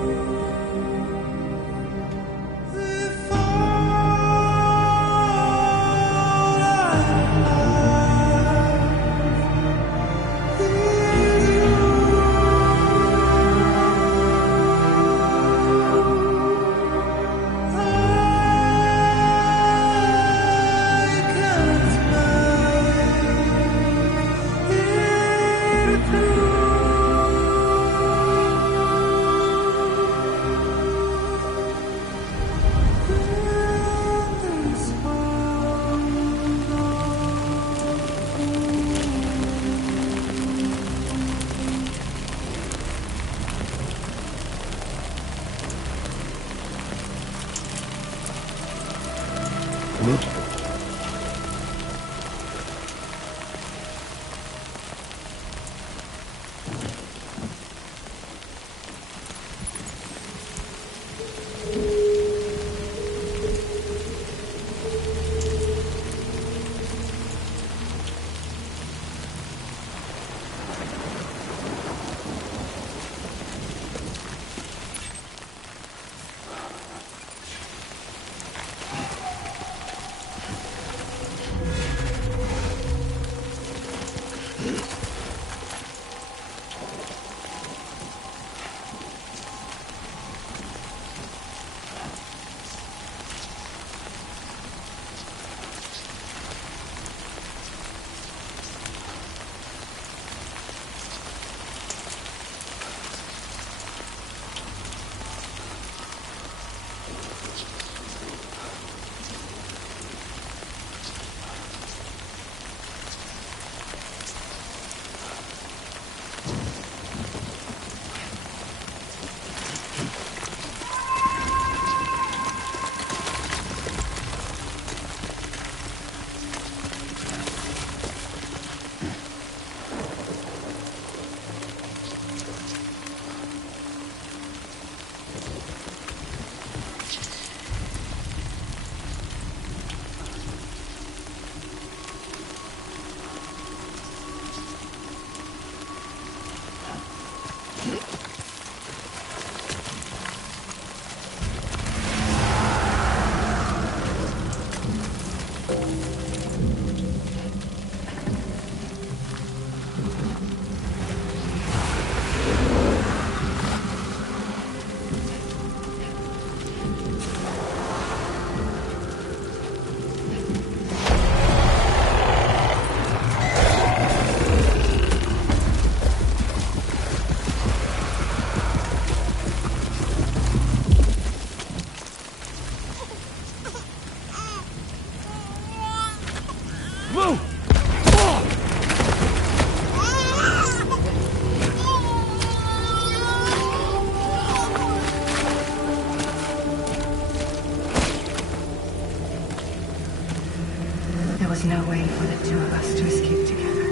was no way for the two of us to escape together.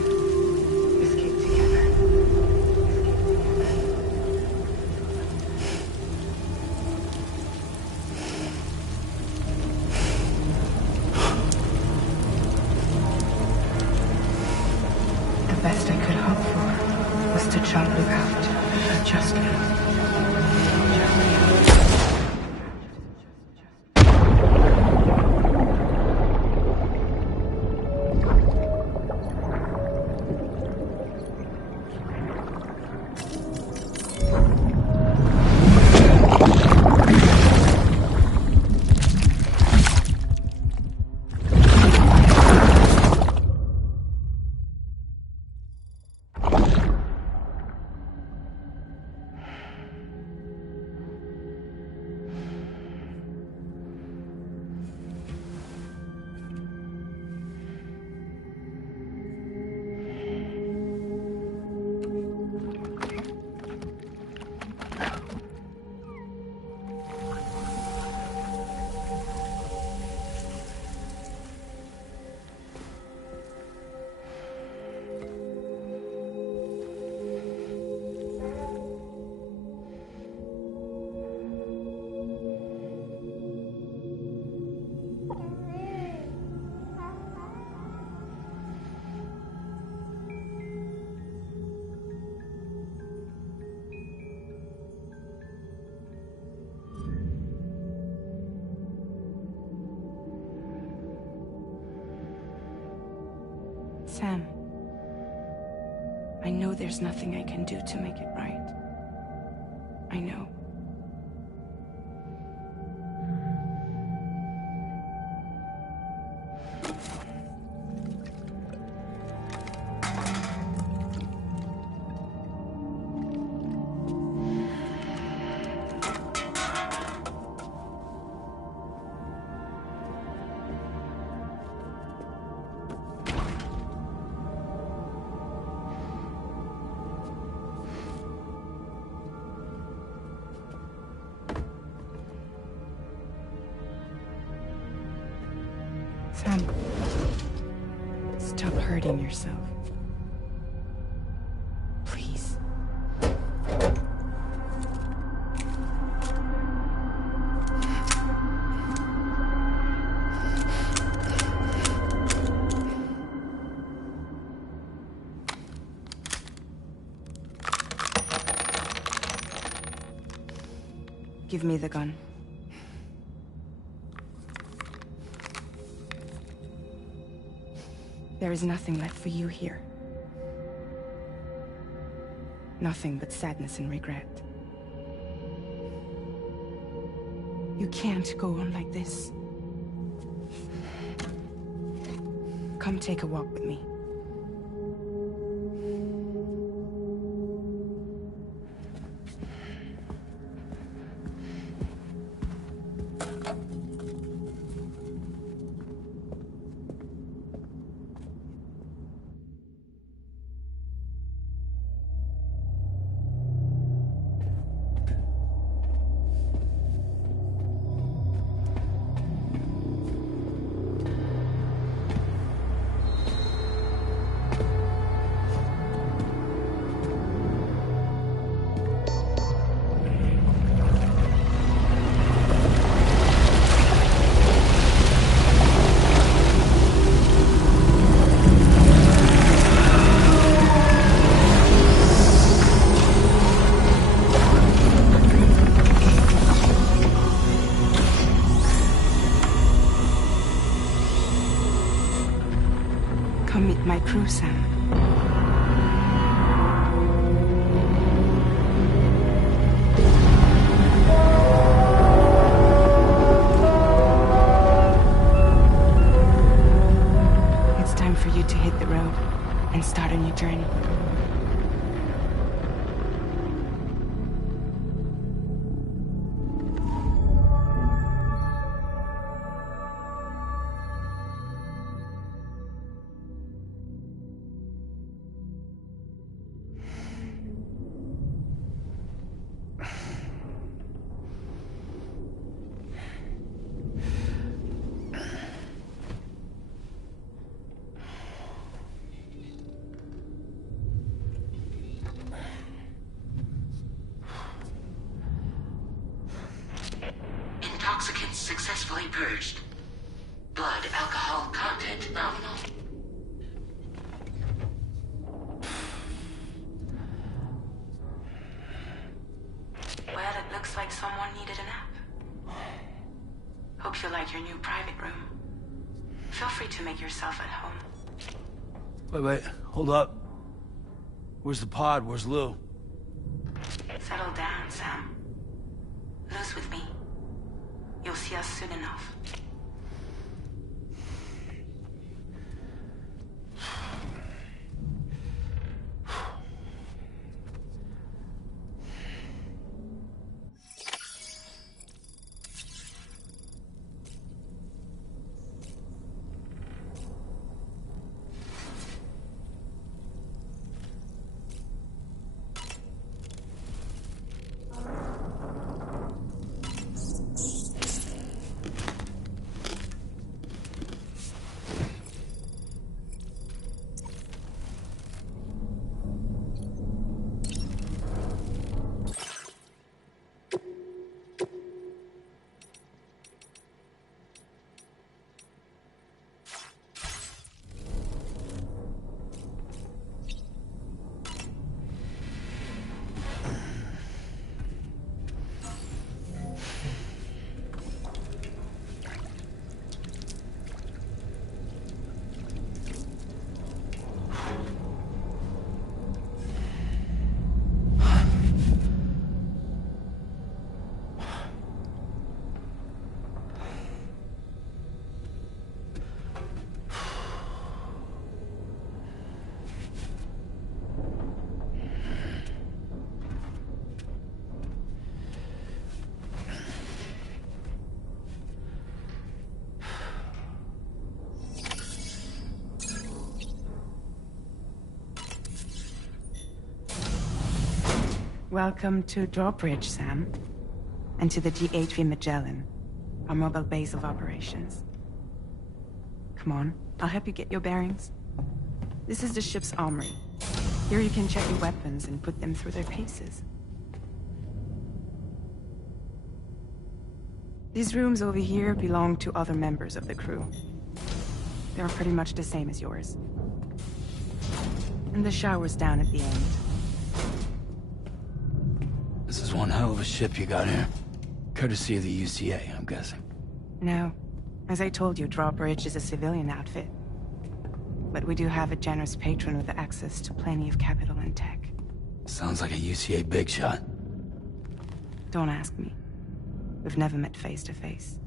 Escape together. The best I could hope for was to jump without just Sam, I know there's nothing I can do to make it right. I know. Sam, stop hurting yourself. Please. Give me the gun. There is nothing left for you here. Nothing but sadness and regret. You can't go on like this. Come take a walk with me. Come meet my crew, Sam. It's time for you to hit the road and start a new journey. Toxicants successfully purged. Blood alcohol content nominal. Well, it looks like someone needed a nap. Hope you like your new private room. Feel free to make yourself at home. Wait, hold up. Where's the pod? Where's Lou? Settle down, Sam. Lou's with me. You'll see us soon enough. Welcome to Drawbridge, Sam. And to the GHV Magellan, our mobile base of operations. Come on, I'll help you get your bearings. This is the ship's armory. Here you can check your weapons and put them through their paces. These rooms over here belong to other members of the crew. They're pretty much the same as yours. And the shower's down at the end. This is one hell of a ship you got here. Courtesy of the UCA, I'm guessing. No. As I told you, Drawbridge is a civilian outfit. But we do have a generous patron with access to plenty of capital and tech. Sounds like a UCA big shot. Don't ask me. We've never met face to face.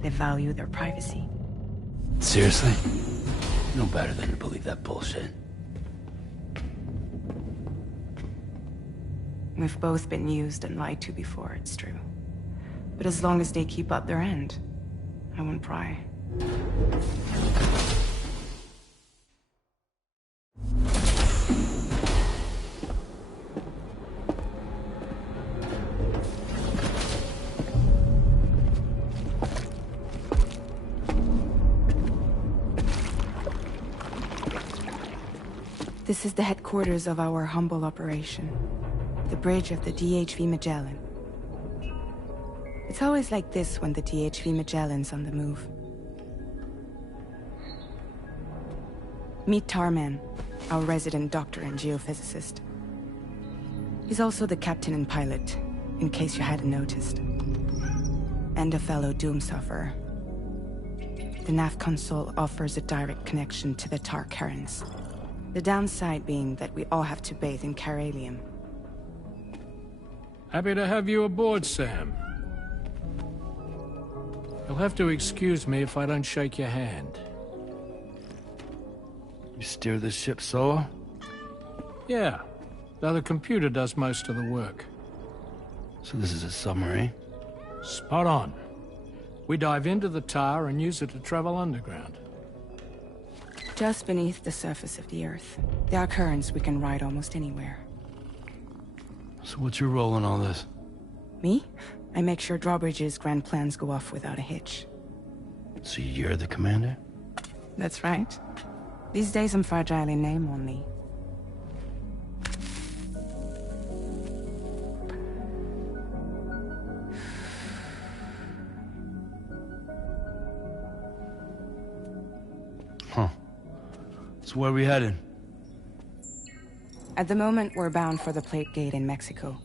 They value their privacy. Seriously? No better than to believe that bullshit. We've both been used and lied to before, it's true. But as long as they keep up their end, I won't pry. This is the headquarters of our humble operation. The bridge of the DHV Magellan. It's always like this when the DHV Magellan's on the move. Meet Tarman, our resident doctor and geophysicist. He's also the captain and pilot, in case you hadn't noticed. And a fellow Doom sufferer. The nav console offers a direct connection to the Tarkarans. The downside being that we all have to bathe in Caralium. Happy to have you aboard, Sam. You'll have to excuse me if I don't shake your hand. You steer this ship solo? Yeah, though the computer does most of the work. So this is a submarine? Spot on. We dive into the tar and use it to travel underground. Just beneath the surface of the Earth, there are currents we can ride almost anywhere. So what's your role in all this? Me? I make sure Drawbridge's grand plans go off without a hitch. So you're the commander? That's right. These days I'm fragile in name only. Huh. So where are we headed? At the moment, we're bound for the plate gate in Mexico.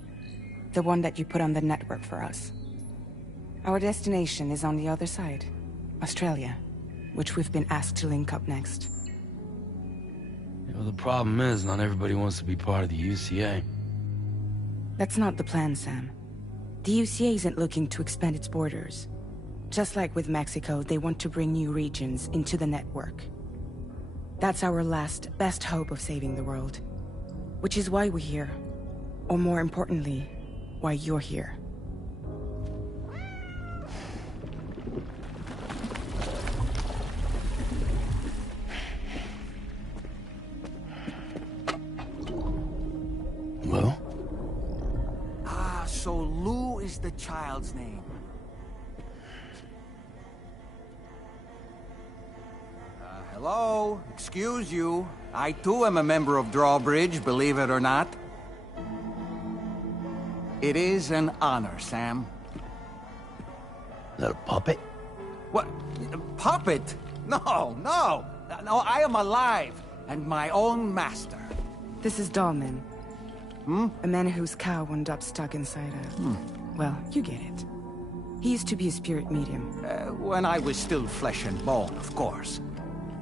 The one that you put on the network for us. Our destination is on the other side, Australia, which we've been asked to link up next. You know, the problem is, not everybody wants to be part of the UCA. That's not the plan, Sam. The UCA isn't looking to expand its borders. Just like with Mexico, they want to bring new regions into the network. That's our last, best hope of saving the world. Which is why we're here. Or more importantly, why you're here. Well? Ah, so Lou is the child's name. Hello? Excuse you. I too am a member of Drawbridge, believe it or not. It is an honor, Sam. Is that a puppet? What? Puppet? No, no! No, I am alive, and my own master. This is Dahlman. A man whose cow wound up stuck inside a... Well, you get it. He used to be a spirit medium. When I was still flesh and bone, of course.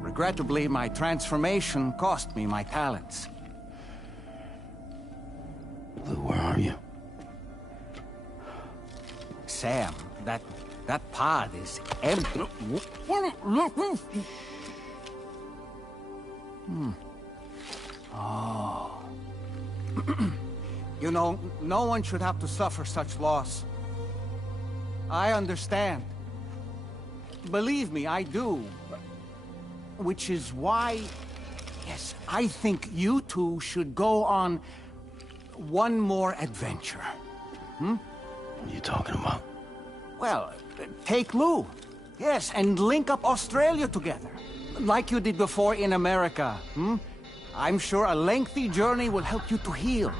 Regrettably, my transformation cost me my talents. Lou, where are you? Sam, that pod is empty. Oh. You know, no one should have to suffer such loss. I understand. Believe me, I do. Which is why, yes, I think you two should go on one more adventure. What are you talking about? Well, take Lou. Yes, and link up Australia together. Like you did before in America. I'm sure a lengthy journey will help you to heal.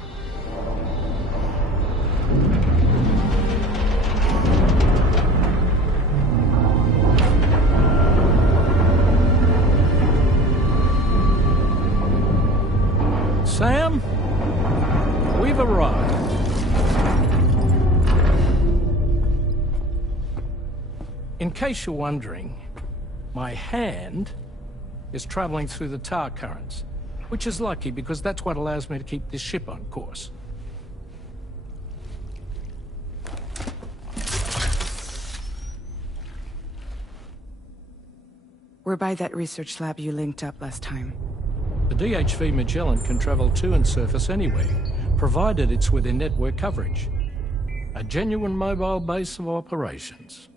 Sam, we've arrived. In case you're wondering, my hand is traveling through the tar currents, which is lucky because that's what allows me to keep this ship on course. We're by that research lab you linked up last time. The DHV Magellan can travel to and surface anywhere, provided it's within network coverage. A genuine mobile base of operations.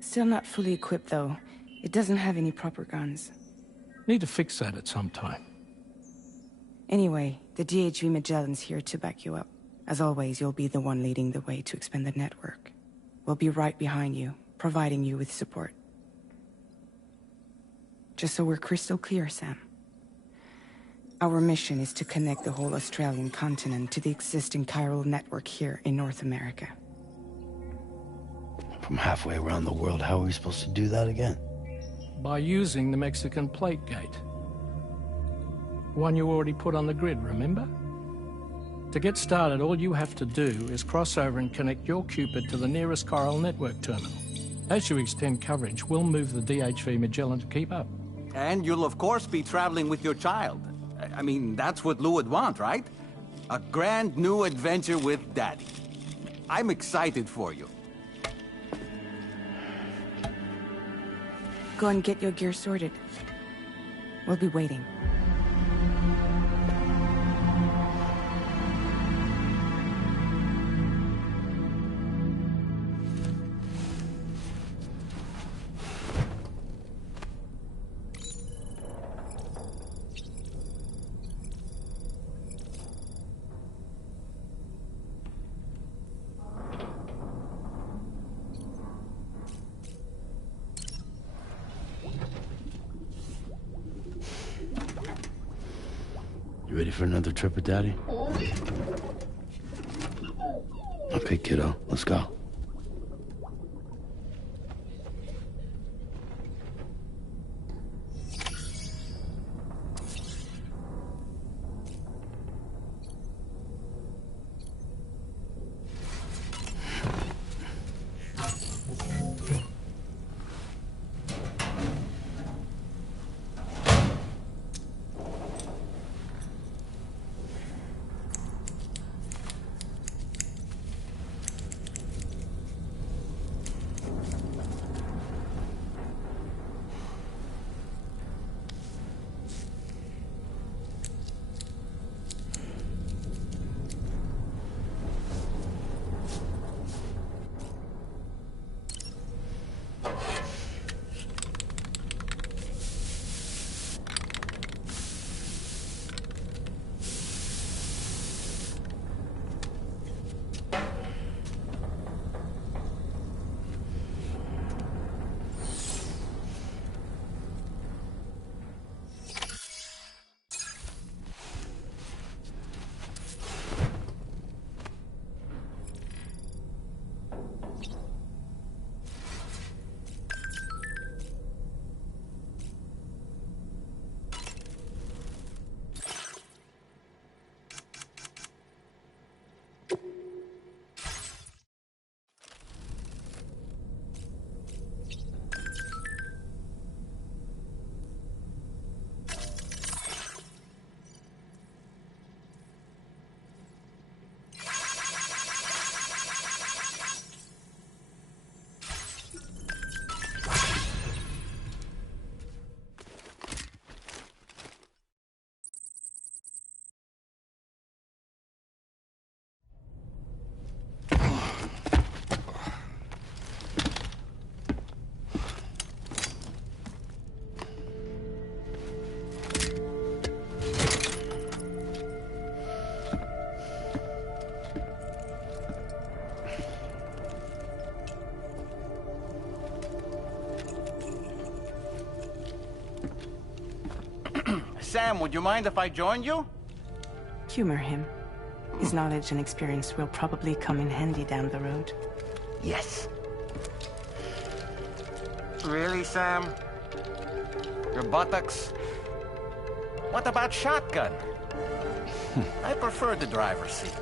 Still not fully equipped, though. It doesn't have any proper guns. Need to fix that at some time. Anyway, the DHV Magellan's here to back you up. As always, you'll be the one leading the way to expand the network. We'll be right behind you, providing you with support. Just so we're crystal clear, Sam. Our mission is to connect the whole Australian continent to the existing chiral network here in North America. From halfway around the world, how are we supposed to do that again? By using the Mexican plate gate. One you already put on the grid, remember? To get started, all you have to do is cross over and connect your Cupid to the nearest chiral network terminal. As you extend coverage, we'll move the DHV Magellan to keep up. And you'll of course be traveling with your child. I mean, that's what Lou would want, right? A grand new adventure with Daddy. I'm excited for you. Go and get your gear sorted. We'll be waiting. You ready for another trip with Daddy? Okay, kiddo, let's go. Sam, would you mind if I joined you? Humor him. His knowledge and experience will probably come in handy down the road. Yes. Really, Sam? Your buttocks? What about shotgun? I prefer the driver's seat.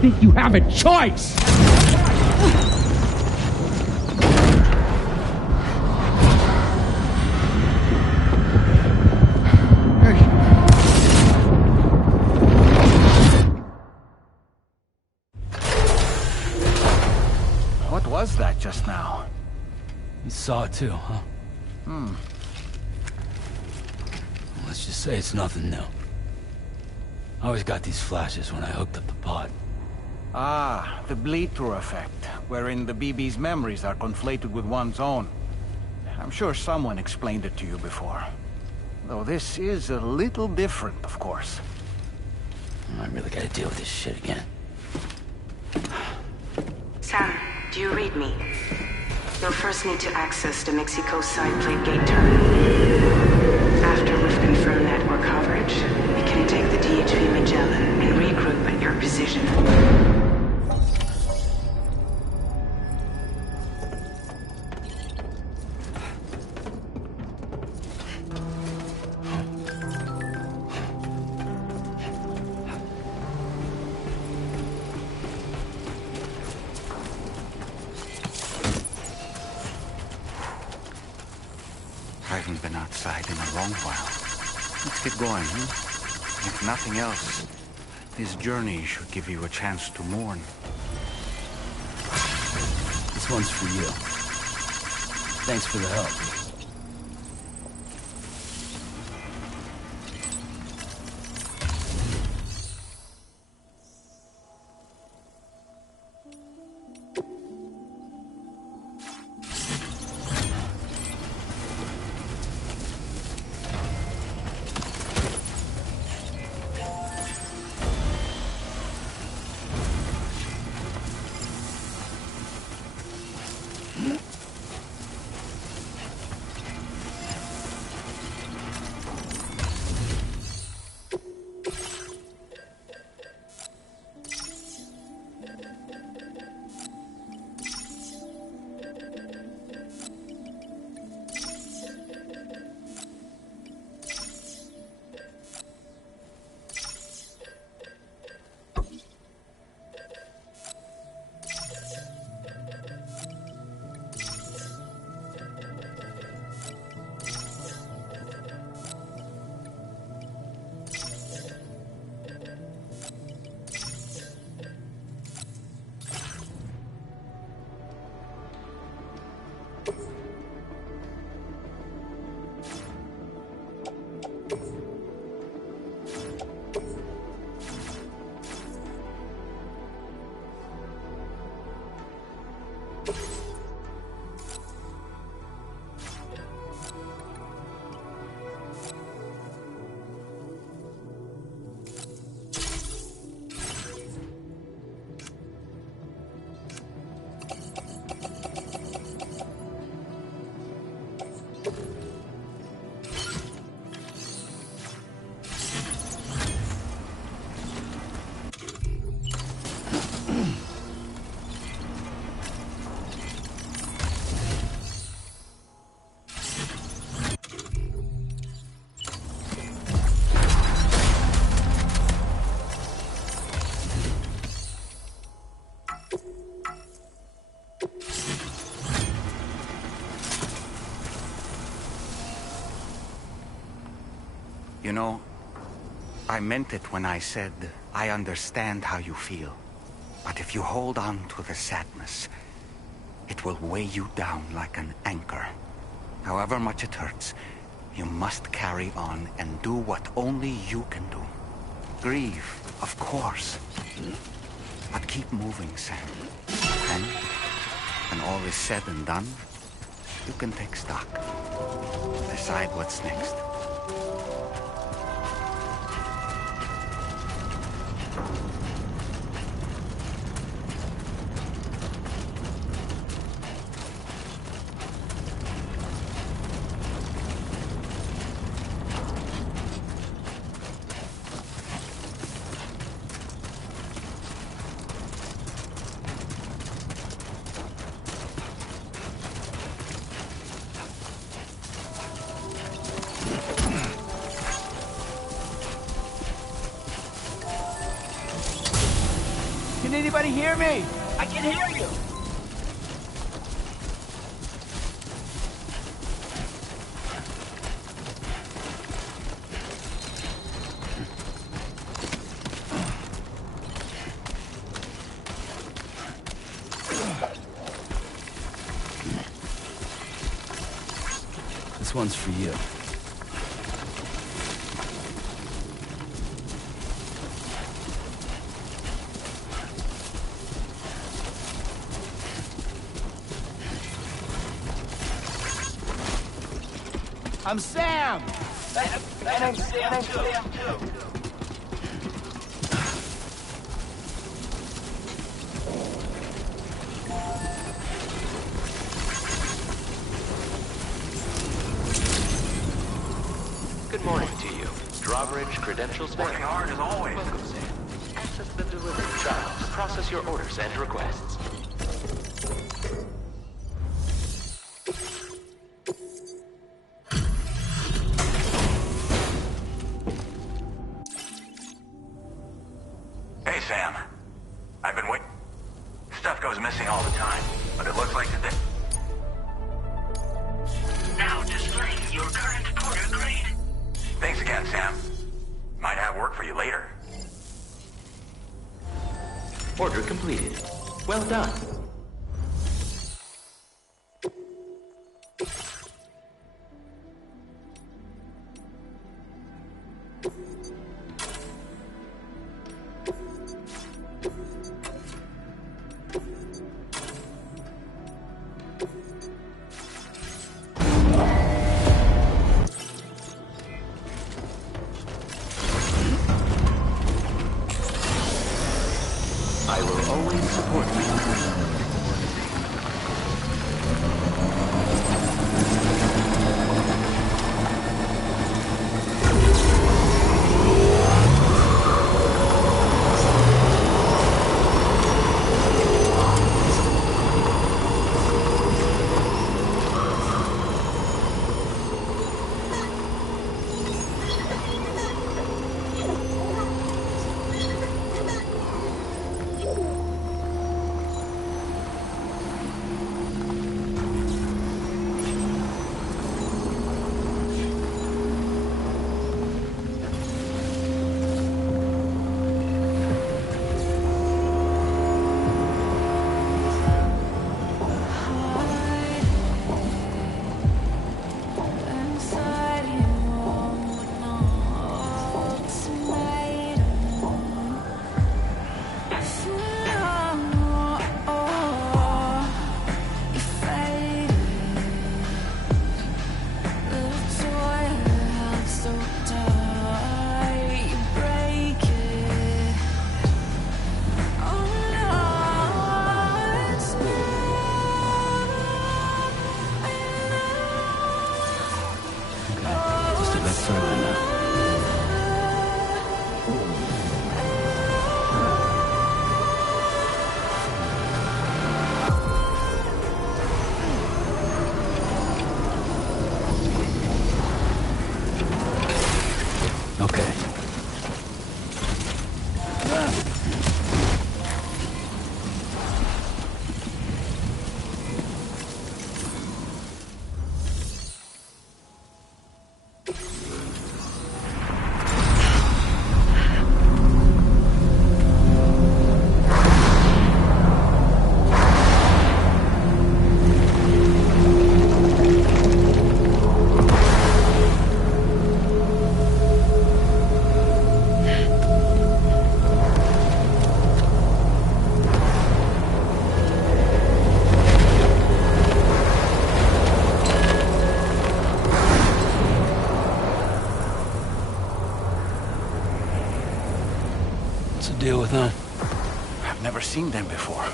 Think you have a choice? What was that just now? You saw it too, huh? Hmm. Let's just say it's nothing new. I always got these flashes when I hooked up the pod. Ah, the bleed-through effect, wherein the BB's memories are conflated with one's own. I'm sure someone explained it to you before. Though this is a little different, of course. I really gotta deal with this shit again. Sam, do you read me? You'll first need to access the Mexico side plate gate terminal. After we've confirmed network coverage, we can take the DHV Magellan and regroup at your position. I haven't been outside in a long while. Let's get going, huh? If nothing else, this journey should give you a chance to mourn. This one's for you. Thanks for the help. You know, I meant it when I said I understand how you feel. But if you hold on to the sadness, it will weigh you down like an anchor. However much it hurts, you must carry on and do what only you can do. Grieve, of course. But keep moving, Sam. And when all is said and done, you can take stock. Decide what's next. Can anybody hear me? I can hear you! This one's for you. I'm Sam! And I'm Sam too. Good morning to you. Drawbridge credentials Working hard as always. Welcome, Sam. Access the delivery trial to process your orders and requests. Hey, Sam. I've been waiting. Stuff goes missing all the time, but it looks like today. Now displaying your current porter grade. Thanks again, Sam. Might have work for you later. Order completed. Well done. I will always support you. Just a bit further now. Okay. What's the deal with them? I've never seen them before.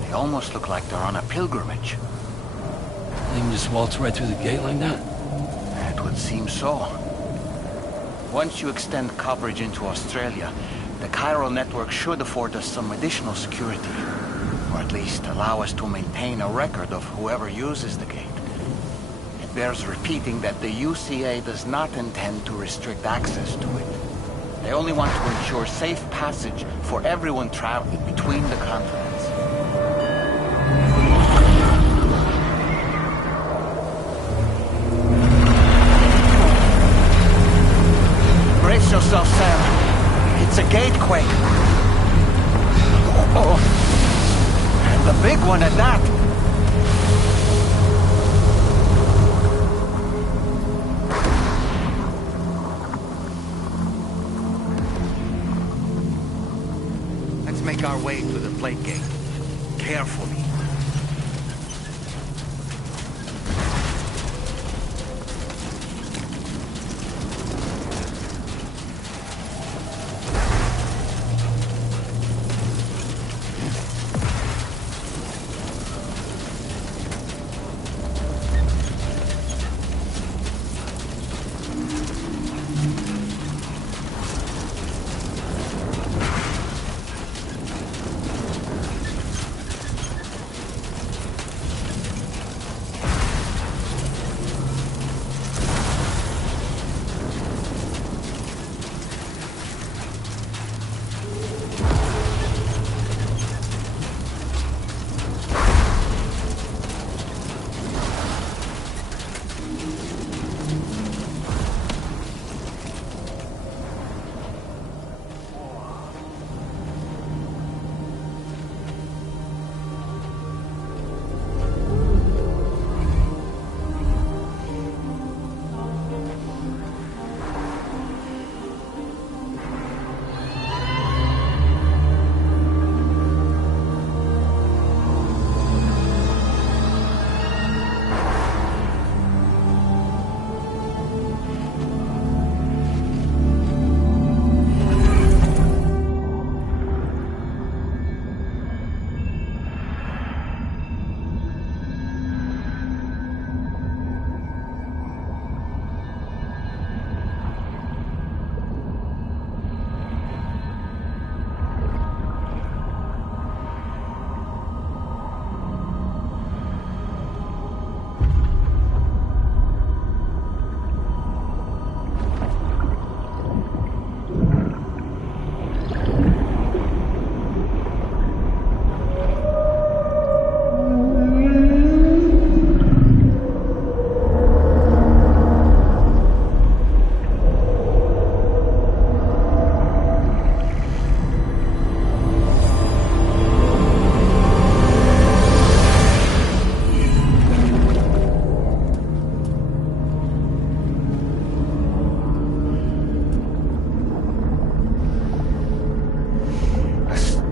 They almost look like they're on a pilgrimage. They can just waltz right through the gate like that? It would seem so. Once you extend coverage into Australia, the chiral network should afford us some additional security. Or at least allow us to maintain a record of whoever uses the gate. It bears repeating that the UCA does not intend to restrict access to it. They only want to ensure safe passage for everyone traveling between the continents. Brace yourself, Sam. It's a gatequake. Oh, and the big one at that. Let's make our way to the plate gate. Carefully.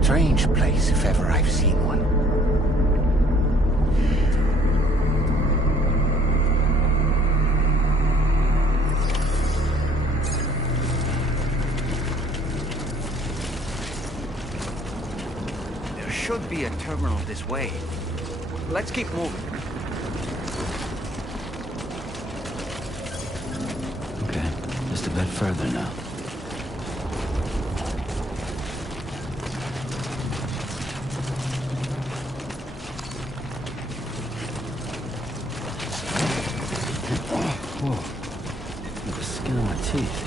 Strange place, if ever I've seen one. There should be a terminal this way. Let's keep moving. Okay, just a bit further now. Whoa. Look at the skin on my teeth.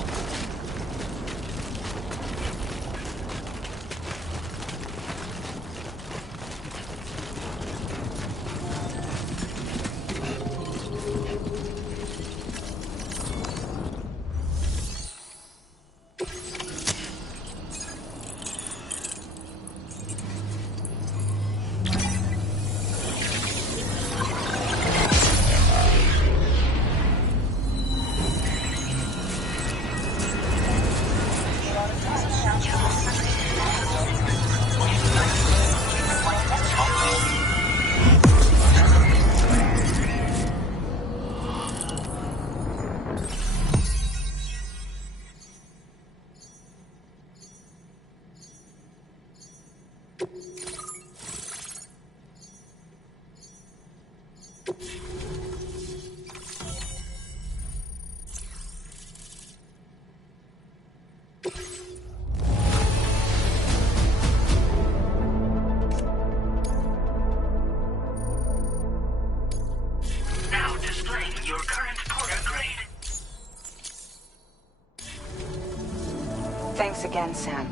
Thanks again, Sam.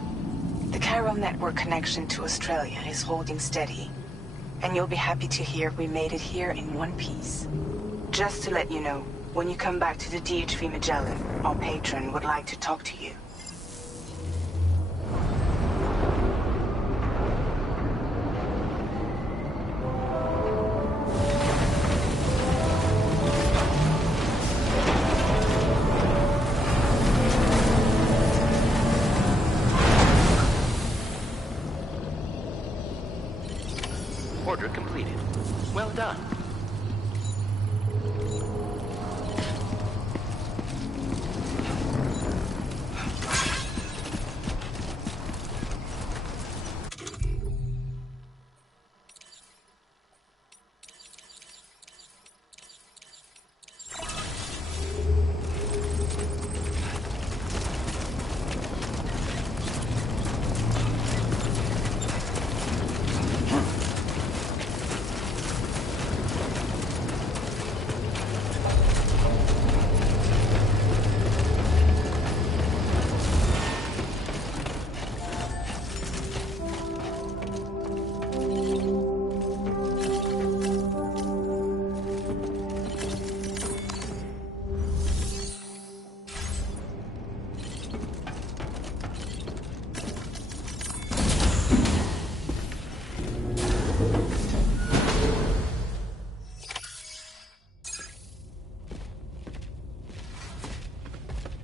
The chiral network connection to Australia is holding steady. And you'll be happy to hear we made it here in one piece. Just to let you know, when you come back to the DHV Magellan, our patron would like to talk to you. Order completed. Well done.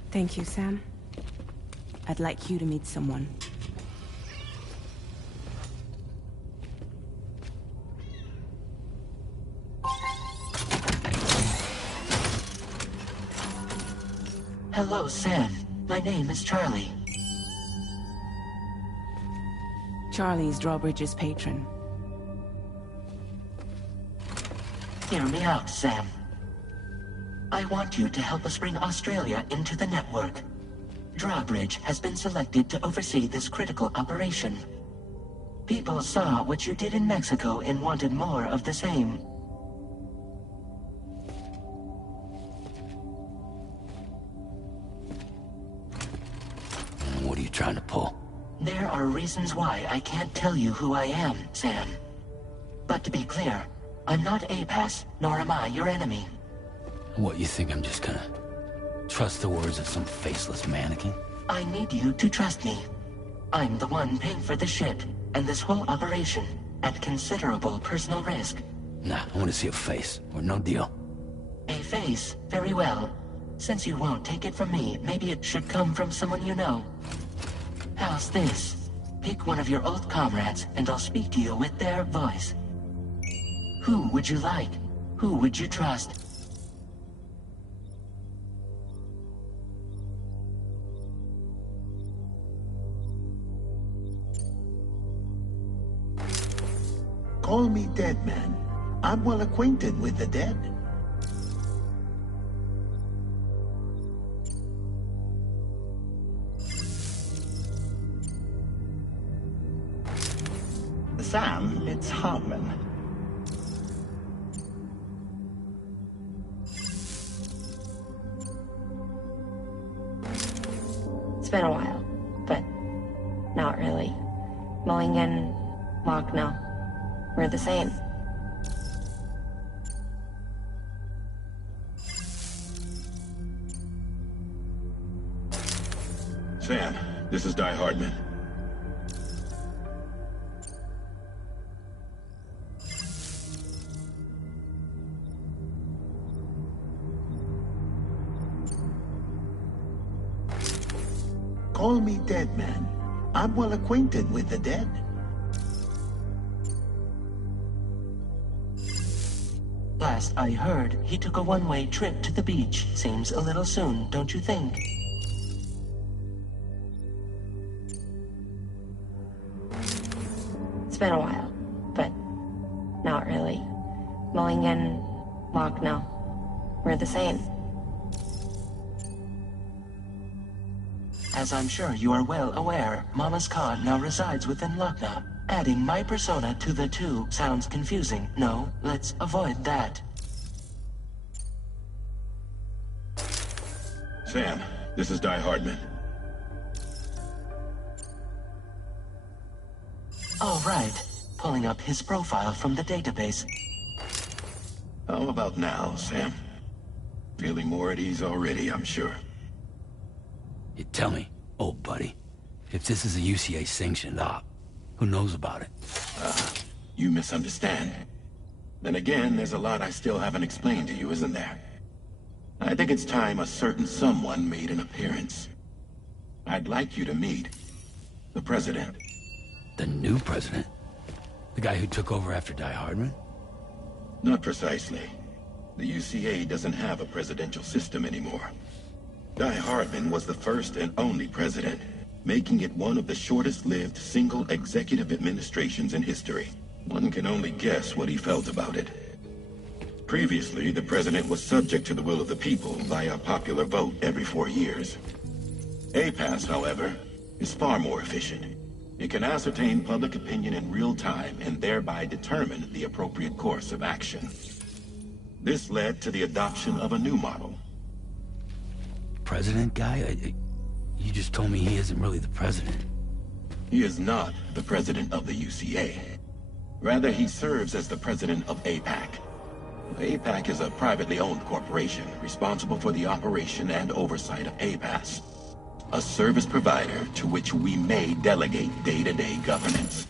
Thank you, Sam. I'd like you to meet someone. Hello, Sam. My name is Charlie. Charlie's Drawbridge's patron. Hear me out, Sam. I want you to help us bring Australia into the network. Drawbridge has been selected to oversee this critical operation. People saw what you did in Mexico and wanted more of the same. What are you trying to pull? There are reasons why I can't tell you who I am, Sam. But to be clear, I'm not APAS, nor am I your enemy. What, you think I'm just gonna trust the words of some faceless mannequin? I need you to trust me. I'm the one paying for the ship, and this whole operation, at considerable personal risk. Nah, I want to see a face, or no deal. A face? Very well. Since you won't take it from me, maybe it should come from someone you know. How's this? Pick one of your old comrades, and I'll speak to you with their voice. Who would you like? Who would you trust? Call me Dead Man. I'm well acquainted with the dead. Sam, it's Hartman. It's been a while, but not really. Mulligan, Lochno, we're the same. Sam, this is Die Hardman. Call me Dead Man. I'm well acquainted with the dead. Last I heard, he took a one-way trip to the beach. Seems a little soon, don't you think? It's been a while, but not really. Mulligan, Lochno, we're the same. As I'm sure you are well aware, Mama's Khan now resides within Lucknow. Adding my persona to the two sounds confusing. No, let's avoid that. Sam, this is Die Hardman. All right. Pulling up his profile from the database. How about now, Sam? Feeling more at ease already, I'm sure. You tell me, old buddy, if this is a UCA-sanctioned op, who knows about it? You misunderstand. Then again, there's a lot I still haven't explained to you, isn't there? I think it's time a certain someone made an appearance. I'd like you to meet the President. The new president? The guy who took over after Die Hardman? Not precisely. The UCA doesn't have a presidential system anymore. Die Hardman was the first and only president, making it one of the shortest-lived single executive administrations in history. One can only guess what he felt about it. Previously, the president was subject to the will of the people via a popular vote every 4 years. APAS, however, is far more efficient. It can ascertain public opinion in real time and thereby determine the appropriate course of action. This led to the adoption of a new model. President guy? You just told me he isn't really the president. He is not the president of the UCA. Rather, he serves as the president of APAC. APAC is a privately owned corporation responsible for the operation and oversight of APAS, a service provider to which we may delegate day-to-day governance.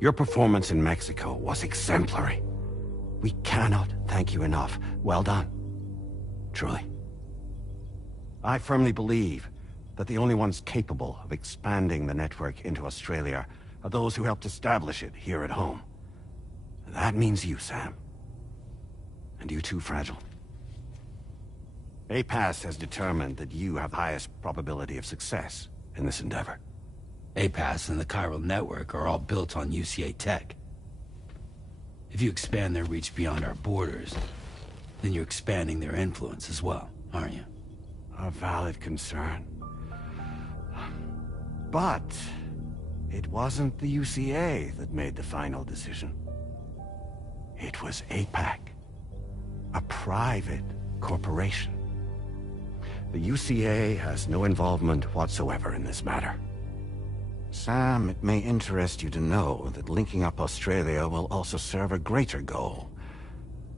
Your performance in Mexico was exemplary. We cannot thank you enough. Well done. Truly. I firmly believe that the only ones capable of expanding the network into Australia are those who helped establish it here at home. That means you, Sam. And you too, Fragile. APAS has determined that you have the highest probability of success in this endeavor. APAS and the chiral network are all built on UCA tech. If you expand their reach beyond our borders, then you're expanding their influence as well, aren't you? A valid concern. But it wasn't the UCA that made the final decision. It was APAC, a private corporation. The UCA has no involvement whatsoever in this matter. Sam, it may interest you to know that linking up Australia will also serve a greater goal.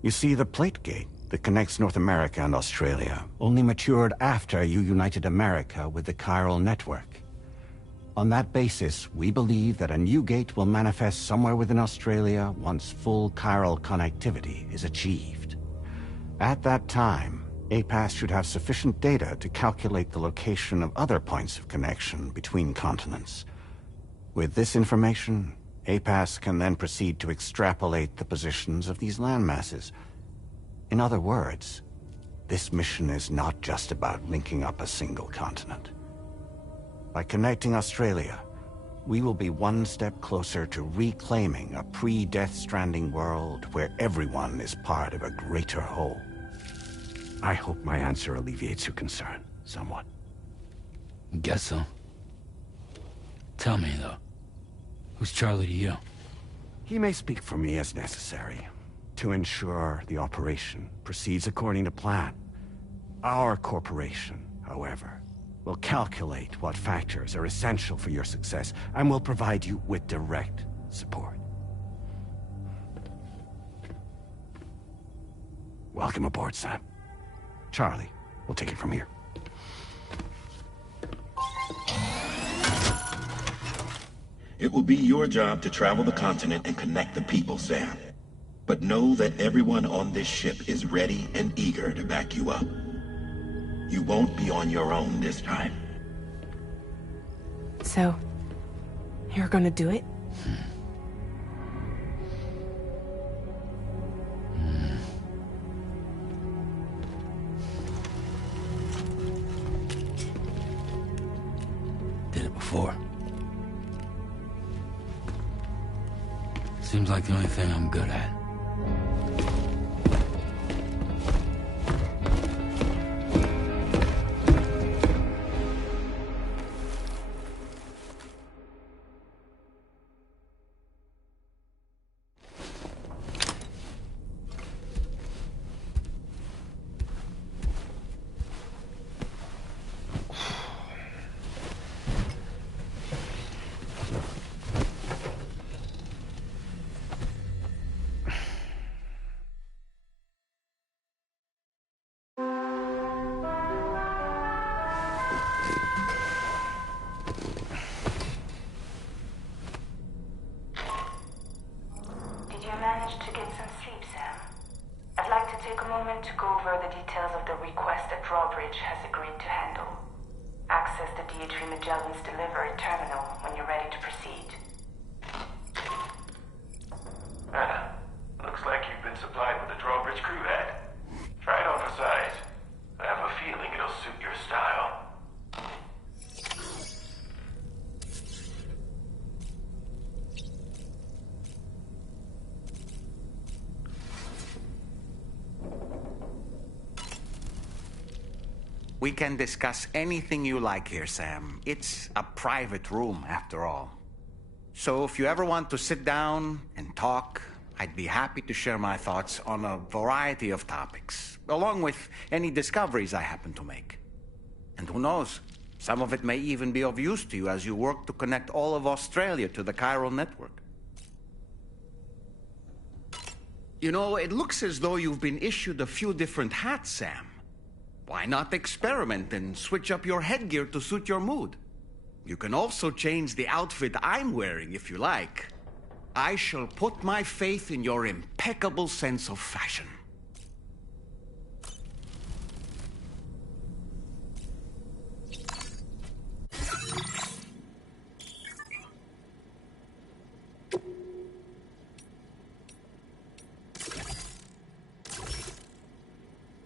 You see, the plate gate that connects North America and Australia only matured after you united America with the chiral network. On that basis, we believe that a new gate will manifest somewhere within Australia once full chiral connectivity is achieved. At that time, APAS should have sufficient data to calculate the location of other points of connection between continents. With this information, APAS can then proceed to extrapolate the positions of these landmasses. In other words, this mission is not just about linking up a single continent. By connecting Australia, we will be one step closer to reclaiming a pre-Death Stranding world where everyone is part of a greater whole. I hope my answer alleviates your concern somewhat. Guess so. Tell me, though, who's Charlie to you? He may speak for me as necessary, to ensure the operation proceeds according to plan. Our corporation, however, will calculate what factors are essential for your success, and will provide you with direct support. Welcome aboard, Sam. Charlie, we'll take it from here. It will be your job to travel the continent and connect the people, Sam. But know that everyone on this ship is ready and eager to back you up. You won't be on your own this time. So, you're gonna do it? Did it before. Seems like the only thing I'm good at. going to go over the details of the request that Drawbridge has agreed to handle. Access the D3 Magellan's delivery terminal when you're ready to proceed. Looks like you've been supplied with the Drawbridge crew hat. Try it on for size. I have a feeling it'll suit your style. We can discuss anything you like here, Sam. It's a private room, after all. So if you ever want to sit down and talk, I'd be happy to share my thoughts on a variety of topics, along with any discoveries I happen to make. And who knows, some of it may even be of use to you as you work to connect all of Australia to the chiral network. You know, it looks as though you've been issued a few different hats, Sam. Why not experiment and switch up your headgear to suit your mood? You can also change the outfit I'm wearing if you like. I shall put my faith in your impeccable sense of fashion.